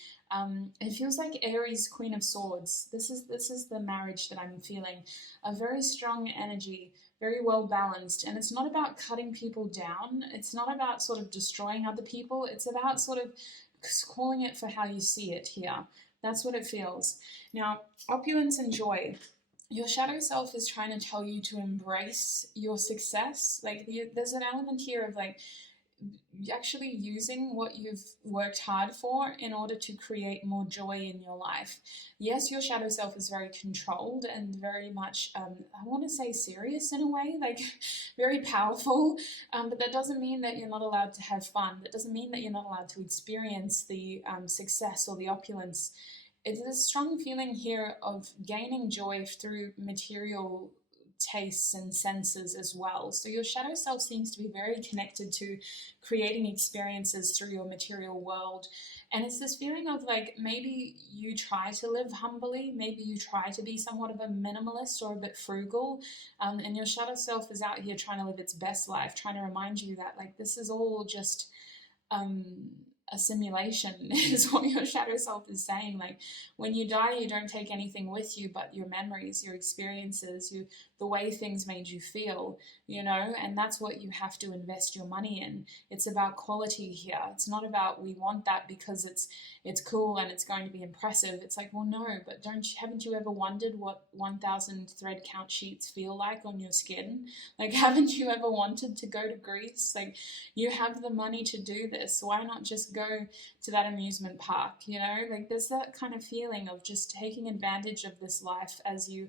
It feels like Aries, Queen of Swords. This is the marriage that I'm feeling. A very strong energy, very well balanced. And it's not about cutting people down. It's not about sort of destroying other people. It's about sort of calling it for how you see it here. That's what it feels. Now, opulence and joy. Your shadow self is trying to tell you to embrace your success. Like there's an element here of like actually using what you've worked hard for in order to create more joy in your life. Yes, your shadow self is very controlled and very much, I want to say serious in a way, like very powerful, but that doesn't mean that you're not allowed to have fun. That doesn't mean that you're not allowed to experience the success or the opulence. It's a strong feeling here of gaining joy through material tastes and senses as well. So your shadow self seems to be very connected to creating experiences through your material world. And it's this feeling of like, maybe you try to live humbly, maybe you try to be somewhat of a minimalist or a bit frugal, and your shadow self is out here trying to live its best life, trying to remind you that like this is all just a simulation is what your shadow self is saying. Like when you die, you don't take anything with you but your memories, your experiences, the way things made you feel, and that's what you have to invest your money in. It's about quality here. It's not about we want that because it's cool and it's going to be impressive. It's like, well, no, but haven't you ever wondered what 1,000 thread count sheets feel like on your skin? Like, haven't you ever wanted to go to Greece? Like, you have the money to do this. Why not just go to that amusement park? Like there's that kind of feeling of just taking advantage of this life as you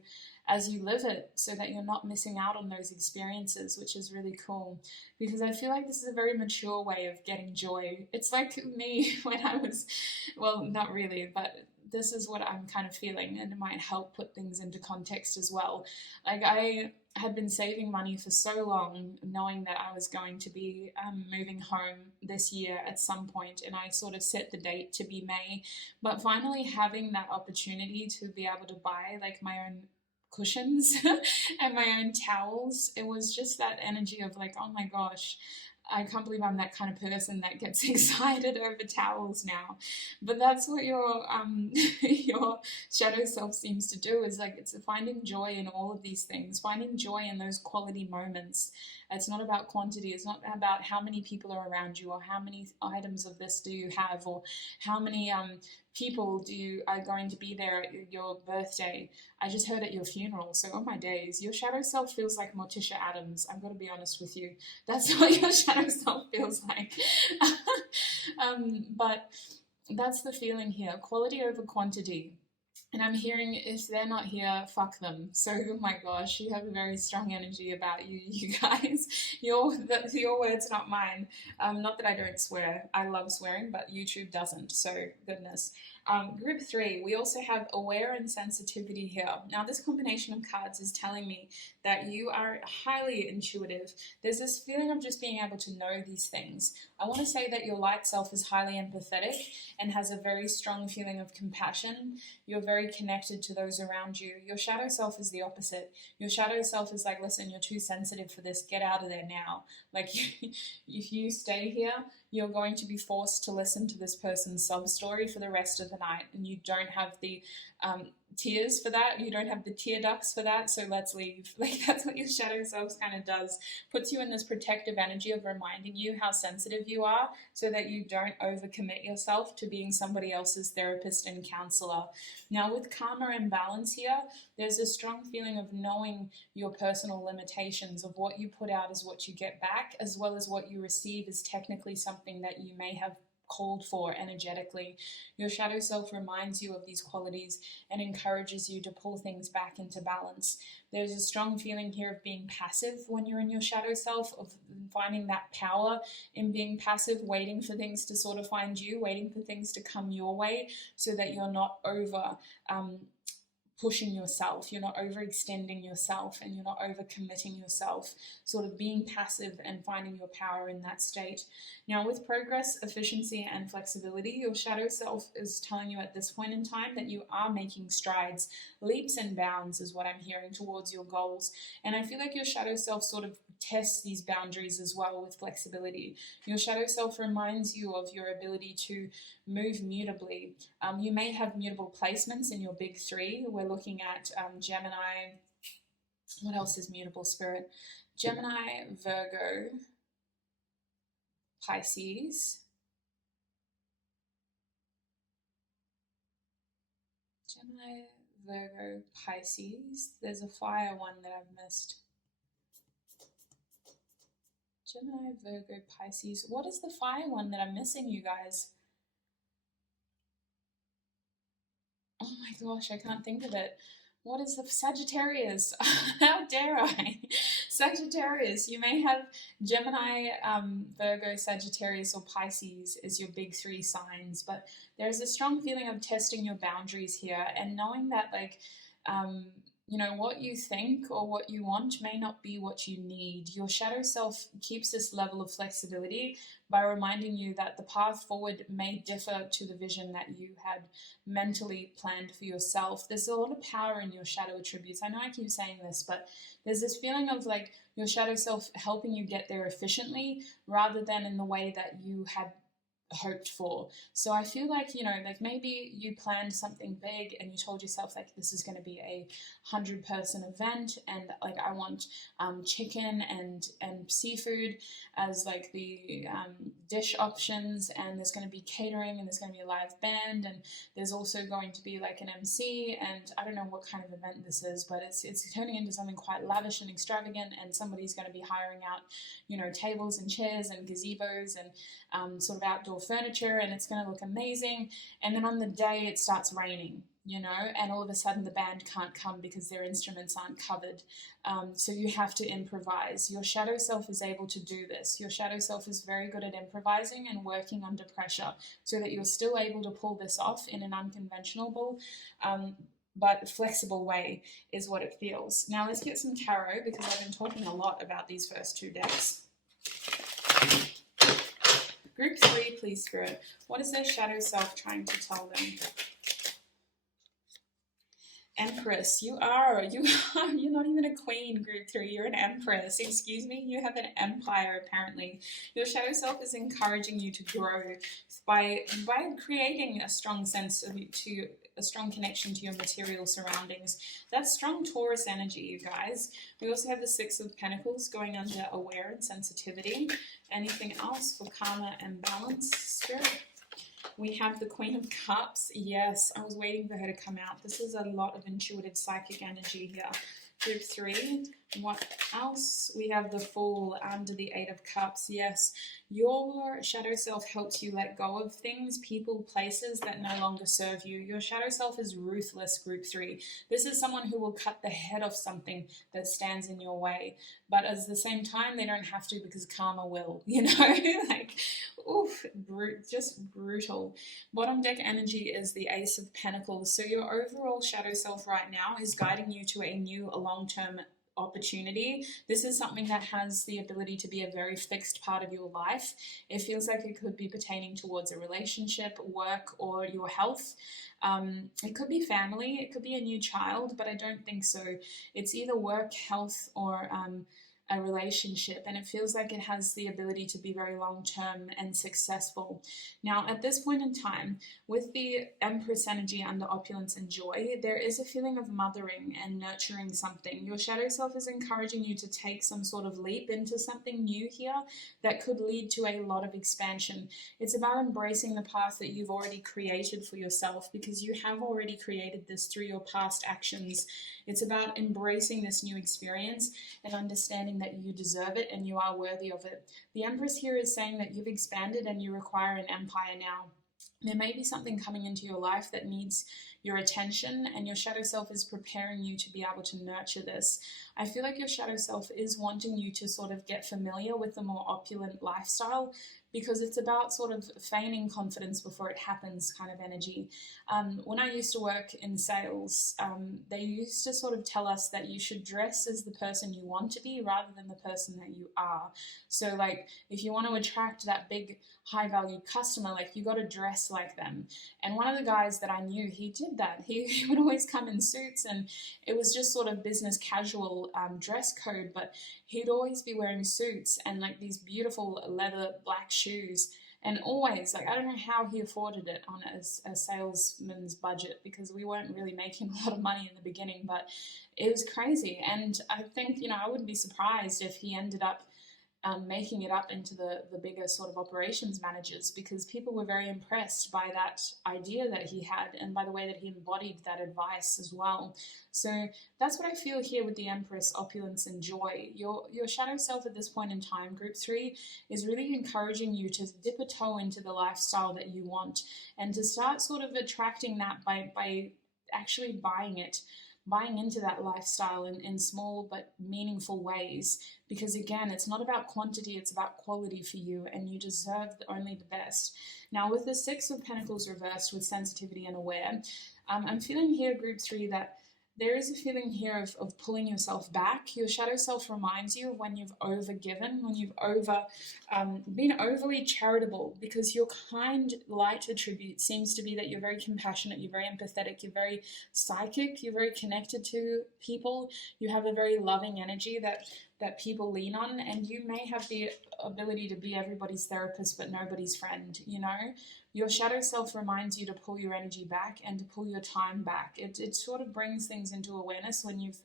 live it, so that you're not missing out on those experiences, which is really cool. Because I feel like this is a very mature way of getting joy. It's like me when I was, well, not really, but this is what I'm kind of feeling, and it might help put things into context as well. Like I had been saving money for so long, knowing that I was going to be moving home this year at some point, and I sort of set the date to be May. But finally having that opportunity to be able to buy like my own cushions and my own towels, it was just that energy of like, oh my gosh, I can't believe I'm that kind of person that gets excited over towels now. But that's what your your shadow self seems to do, is like it's finding joy in all of these things, finding joy in those quality moments. It's not about quantity. It's not about how many people are around you, or how many items of this do you have, or how many people are going to be there at your birthday? I just heard at your funeral. So on my days, your shadow self feels like Morticia Adams. I've got to be honest with you. That's what your shadow self feels like. But that's the feeling here. Quality over quantity. And I'm hearing, if they're not here, fuck them. So, oh my gosh, you have a very strong energy about you, you guys. Your words, not mine. Not that I don't swear. I love swearing, but YouTube doesn't. So, goodness. Group 3, we also have aware and sensitivity here. Now, this combination of cards is telling me that you are highly intuitive. There's this feeling of just being able to know these things. I want to say that your light self is highly empathetic and has a very strong feeling of compassion. You're very connected to those around you. Your shadow self is the opposite. Your shadow self is like, listen, you're too sensitive for this. Get out of there now. Like, if you stay here, you're going to be forced to listen to this person's sub story for the rest of the night, and you don't have the tears for that. You don't have the tear ducts for that, so let's leave. Like, that's what your shadow self kind of does. Puts you in this protective energy of reminding you how sensitive you are so that you don't overcommit yourself to being somebody else's therapist and counselor. Now, with karma and balance here, there's a strong feeling of knowing your personal limitations, of what you put out is what you get back, as well as what you receive is technically something that you may have called for energetically. Your shadow self reminds you of these qualities and encourages you to pull things back into balance. There's a strong feeling here of being passive when you're in your shadow self, of finding that power in being passive, waiting for things to sort of find you, waiting for things to come your way so that you're not over pushing yourself, you're not overextending yourself, and you're not overcommitting yourself, sort of being passive and finding your power in that state. Now, with progress, efficiency, and flexibility, your shadow self is telling you at this point in time that you are making strides, leaps and bounds is what I'm hearing, towards your goals. And I feel like your shadow self sort of tests these boundaries as well with flexibility. Your shadow self reminds you of your ability to move mutably. You may have mutable placements in your big 3. We're looking at Gemini. What else is mutable, Spirit? Gemini, Virgo, Pisces. Gemini, Virgo, Pisces. There's a fire one that I've missed. Gemini, Virgo, Pisces. What is the fire one that I'm missing, you guys? Oh my gosh, I can't think of it. What is the Sagittarius? How dare I? Sagittarius. You may have Gemini, Virgo, Sagittarius, or Pisces as your big 3 signs, but there's a strong feeling of testing your boundaries here and knowing that, like, you know, what you think or what you want may not be what you need. Your shadow self keeps this level of flexibility by reminding you that the path forward may differ to the vision that you had mentally planned for yourself. There's a lot of power in your shadow attributes. I know I keep saying this, but there's this feeling of like your shadow self helping you get there efficiently rather than in the way that you had hoped for. So I feel like, you know, like maybe you planned something big and you told yourself like this is going to be a 100-person event and like I want chicken and seafood as like the dish options, and there's going to be catering and there's going to be a live band and there's also going to be like an MC, and I don't know what kind of event this is, but it's turning into something quite lavish and extravagant, and somebody's going to be hiring out, you know, tables and chairs and gazebos and sort of outdoor furniture, and it's going to look amazing. And then on the day it starts raining, you know, and all of a sudden the band can't come because their instruments aren't covered. So you have to improvise. Your shadow self is able to do this. Your shadow self is very good at improvising and working under pressure so that you're still able to pull this off in an unconventional but flexible way is what it feels. Now let's get some tarot because I've been talking a lot about these first 2 decks. Group 3, please, Spirit. What is their shadow self trying to tell them? Empress, you're not even a queen, Group 3, you're an empress. Excuse me, you have an empire apparently. Your shadow self is encouraging you to grow by creating a strong sense of a strong connection to your material surroundings. That's strong Taurus energy, you guys. We also have the 6 of Pentacles going under aware and sensitivity. Anything else for karma and balance, Spirit? We have the Queen of Cups. Yes, I was waiting for her to come out. This is a lot of intuitive psychic energy here. Group 3. What else? We have the Fool under the 8 of Cups. Yes, your shadow self helps you let go of things, people, places that no longer serve you. Your shadow self is ruthless, Group 3. This is someone who will cut the head off something that stands in your way. But at the same time, they don't have to, because karma will, you know? Like, oof, just brutal. Bottom deck energy is the Ace of Pentacles. So your overall shadow self right now is guiding you to a new long-term opportunity. This is something that has the ability to be a very fixed part of your life. It feels like it could be pertaining towards a relationship, work, or your health. It could be family, it could be a new child, but I don't think so. It's either work, health, or a relationship, and it feels like it has the ability to be very long-term and successful. Now, at this point in time, with the Empress energy under opulence and joy, there is a feeling of mothering and nurturing something. Your shadow self is encouraging you to take some sort of leap into something new here that could lead to a lot of expansion. It's about embracing the path that you've already created for yourself, because you have already created this through your past actions. It's about embracing this new experience and understanding that you deserve it and you are worthy of it. The Empress here is saying that you've expanded and you require an empire now. There may be something coming into your life that needs your attention, and your shadow self is preparing you to be able to nurture this. I feel like your shadow self is wanting you to sort of get familiar with the more opulent lifestyle, because it's about sort of feigning confidence before it happens kind of energy. When I used to work in sales, they used to sort of tell us that you should dress as the person you want to be rather than the person that you are. So like, if you want to attract that big high value customer, like, you got to dress like them. And one of the guys that I knew, he did that. He would always come in suits, and it was just sort of business casual dress code, but he'd always be wearing suits and like these beautiful leather black shoes. And always, like, I don't know how he afforded it on a salesman's budget, because we weren't really making a lot of money in the beginning, but it was crazy. And I think, you know, I wouldn't be surprised if he ended up making it up into the bigger sort of operations managers, because people were very impressed by that idea that he had and by the way that he embodied that advice as well. So that's what I feel here with the Empress, opulence and joy. Your shadow self at this point in time, Group 3, is really encouraging you to dip a toe into the lifestyle that you want, and to start sort of attracting that by actually buying into that lifestyle in small but meaningful ways, because again, it's not about quantity, it's about quality for you, and you deserve only the best. Now, with the Six of Pentacles reversed with sensitivity and aware, I'm feeling here, Group 3, that there is a feeling here of pulling yourself back. Your shadow self reminds you of when you've overgiven, when you've been overly charitable, because your kind light attribute seems to be that you're very compassionate, you're very empathetic, you're very psychic, you're very connected to people, you have a very loving energy that people lean on, and you may have the ability to be everybody's therapist but nobody's friend, you know? Your shadow self reminds you to pull your energy back and to pull your time back. It sort of brings things into awareness when you've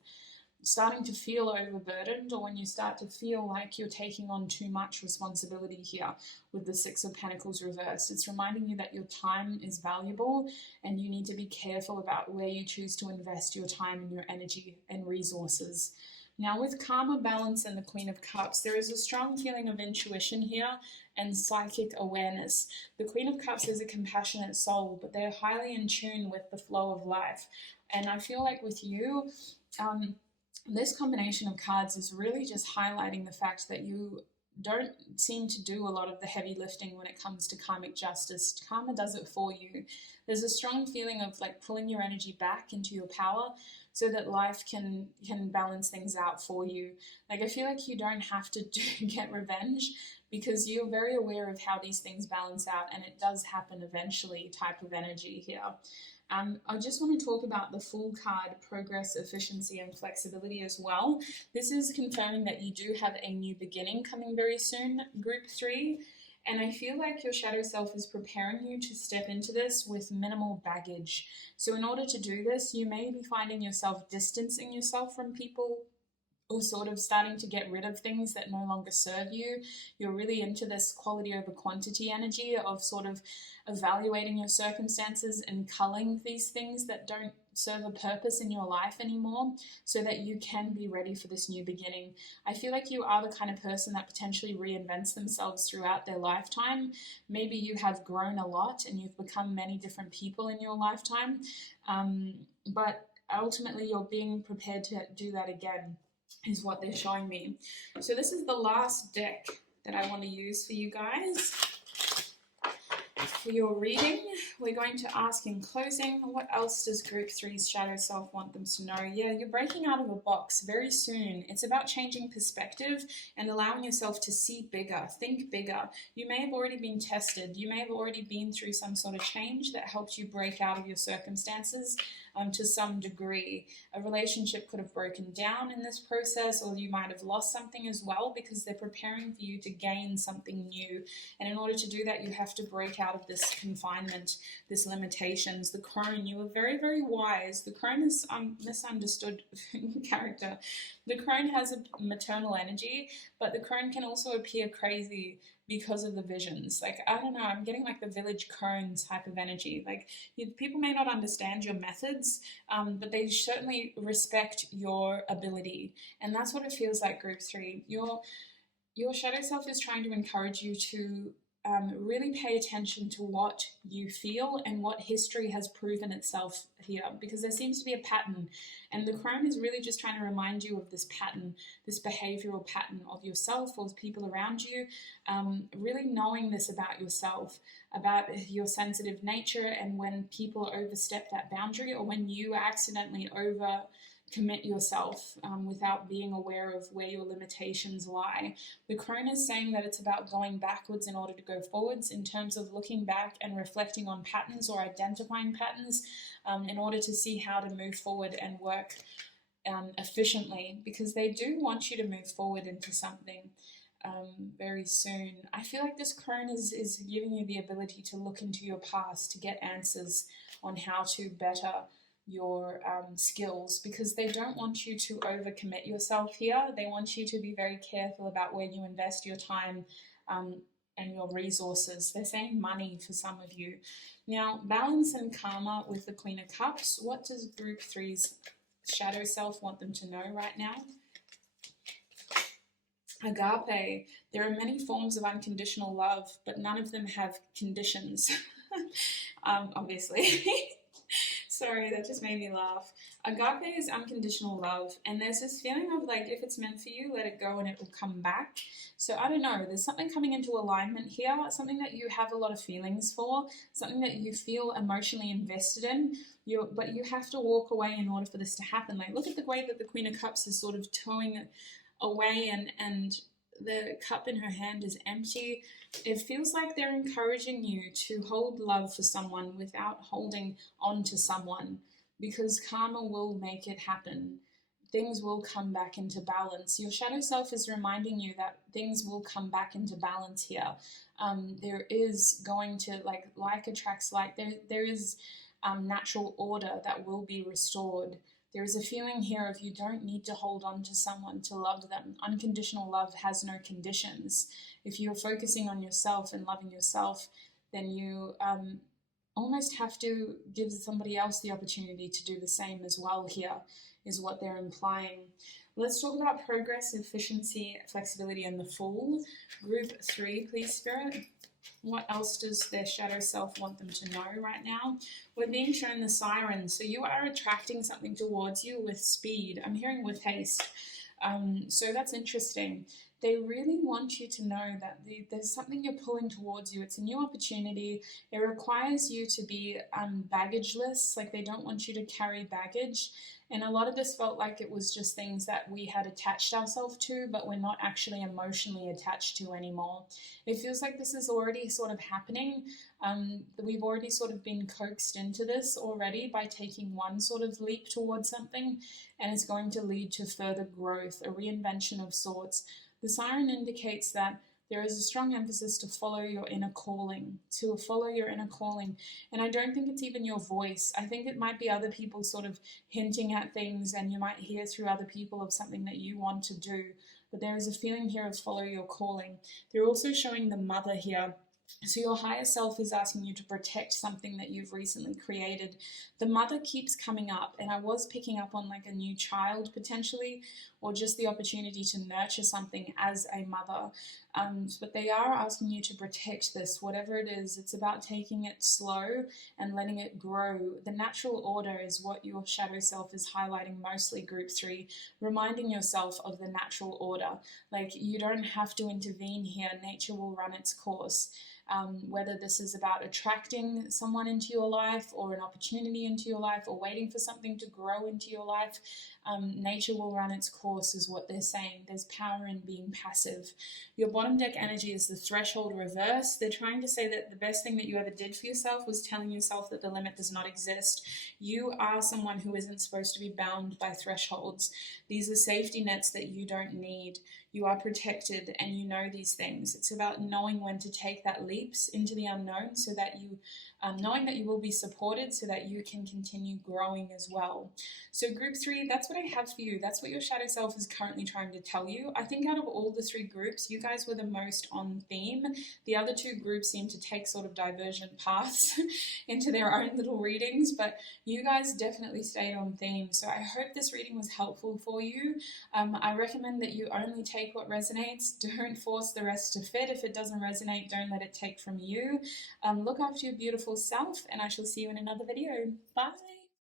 starting to feel overburdened, or when you start to feel like you're taking on too much responsibility here with the Six of Pentacles reversed. It's reminding you that your time is valuable, and you need to be careful about where you choose to invest your time and your energy and resources. Now, with karma, balance, and the Queen of Cups, there is a strong feeling of intuition here and psychic awareness. The Queen of Cups is a compassionate soul, but they're highly in tune with the flow of life. And I feel like with you, this combination of cards is really just highlighting the fact that you don't seem to do a lot of the heavy lifting when it comes to karmic justice. Karma does it for you. There's a strong feeling of like pulling your energy back into your power so that life can balance things out for you. Like, I feel like you don't have to get revenge, because you're very aware of how these things balance out, and it does happen eventually type of energy here. I just want to talk about the Fool card, progress, efficiency, and flexibility as well. This is confirming that you do have a new beginning coming very soon, Group 3. And I feel like your shadow self is preparing you to step into this with minimal baggage. So in order to do this, you may be finding yourself distancing yourself from people or sort of starting to get rid of things that no longer serve you. You're really into this quality over quantity energy of sort of evaluating your circumstances and culling these things that don't serve a purpose in your life anymore, so that you can be ready for this new beginning. I feel like you are the kind of person that potentially reinvents themselves throughout their lifetime. Maybe you have grown a lot and you've become many different people in your lifetime, but ultimately you're being prepared to do that again, is what they're showing me. So this is the last deck that I want to use for you guys. For your reading, we're going to ask in closing, what else does Group 3's shadow self want them to know? Yeah, you're breaking out of a box very soon. It's about changing perspective and allowing yourself to see bigger, think bigger. You may have already been tested. You may have already been through some sort of change that helped you break out of your circumstances to some degree. A relationship could have broken down in this process, or you might have lost something as well, because they're preparing for you to gain something new. And in order to do that, you have to break out of this confinement, this limitations. The crone, you were very, very wise. The crone is misunderstood character. The crone has a maternal energy, but the crone can also appear crazy because of the visions. Like, I don't know, I'm getting like the village crone type of energy. Like, people may not understand your methods, but they certainly respect your ability. And that's what it feels like, Group 3. Your shadow self is trying to encourage you to really pay attention to what you feel and what history has proven itself here, because there seems to be a pattern, and the crone is really just trying to remind you of this pattern, this behavioral pattern of yourself or people around you, really knowing this about yourself, about your sensitive nature, and when people overstep that boundary, or when you accidentally commit yourself without being aware of where your limitations lie. The crone is saying that it's about going backwards in order to go forwards, in terms of looking back and reflecting on patterns or identifying patterns in order to see how to move forward and work efficiently, because they do want you to move forward into something very soon. I feel like this crone is giving you the ability to look into your past to get answers on how to better your skills, because they don't want you to overcommit yourself here. They want you to be very careful about where you invest your time and your resources. They're saying money for some of you. Now, balance and karma with the Queen of Cups. What does Group 3's shadow self want them to know right now? Agape. There are many forms of unconditional love, but none of them have conditions. Obviously. Sorry, that just made me laugh. Agape is unconditional love, and there's this feeling of like, if it's meant for you, let it go and it will come back. So I don't know, there's something coming into alignment here, something that you have a lot of feelings for, something that you feel emotionally invested in, but you have to walk away in order for this to happen. Like, look at the way that the Queen of Cups is sort of towing away, and the cup in her hand is empty. It feels like they're encouraging you to hold love for someone without holding on to someone, because karma will make it happen. Things will come back into balance. Your shadow self is reminding you that things will come back into balance here. There is going to, like attracts like, there is natural order that will be restored. There is a feeling here of you don't need to hold on to someone to love them. Unconditional love has no conditions. If you're focusing on yourself and loving yourself, then you almost have to give somebody else the opportunity to do the same as well here, is what they're implying. Let's talk about progress, efficiency, flexibility, and the Fool. Group 3, please, Spirit. What else does their shadow self want them to know right now? We're being shown the Siren. So you are attracting something towards you with speed. I'm hearing with haste. So that's interesting. They really want you to know that there's something you're pulling towards you. It's a new opportunity. It requires you to be baggageless. Like, they don't want you to carry baggage. And a lot of this felt like it was just things that we had attached ourselves to, but we're not actually emotionally attached to anymore. It feels like this is already sort of happening. We've already sort of been coaxed into this already by taking one sort of leap towards something, and it's going to lead to further growth, a reinvention of sorts. The Siren indicates that There is a strong emphasis to follow your inner calling, to follow your inner calling. And I don't think it's even your voice. I think it might be other people sort of hinting at things, and you might hear through other people of something that you want to do. But there is a feeling here of follow your calling. They're also showing the mother here. So your higher self is asking you to protect something that you've recently created. The mother keeps coming up, and I was picking up on like a new child potentially, or just the opportunity to nurture something as a mother. But they are asking you to protect this, whatever it is. It's about taking it slow and letting it grow. The natural order is what your shadow self is highlighting mostly, group 3, reminding yourself of the natural order. Like, you don't have to intervene here. Nature will run its course. Whether this is about attracting someone into your life, or an opportunity into your life, or waiting for something to grow into your life, nature will run its course is what they're saying. There's power in being passive. Your bottom deck energy is the threshold reverse. They're trying to say that the best thing that you ever did for yourself was telling yourself that the limit does not exist. You are someone who isn't supposed to be bound by thresholds. These are safety nets that you don't need. You are protected, and you know these things. It's about knowing when to take that leaps into the unknown, so that you, knowing that you will be supported, so that you can continue growing as well. So group 3, that's what I have for you. That's what your shadow self is currently trying to tell you. I think out of all the 3 groups, you guys were the most on theme. The other 2 groups seem to take sort of divergent paths into their own little readings, but you guys definitely stayed on theme. So I hope this reading was helpful for you. I recommend that you only take what resonates. Don't force the rest to fit. If it doesn't resonate, don't let it take from you. Look after your beautiful self, and I shall see you in another video. Bye.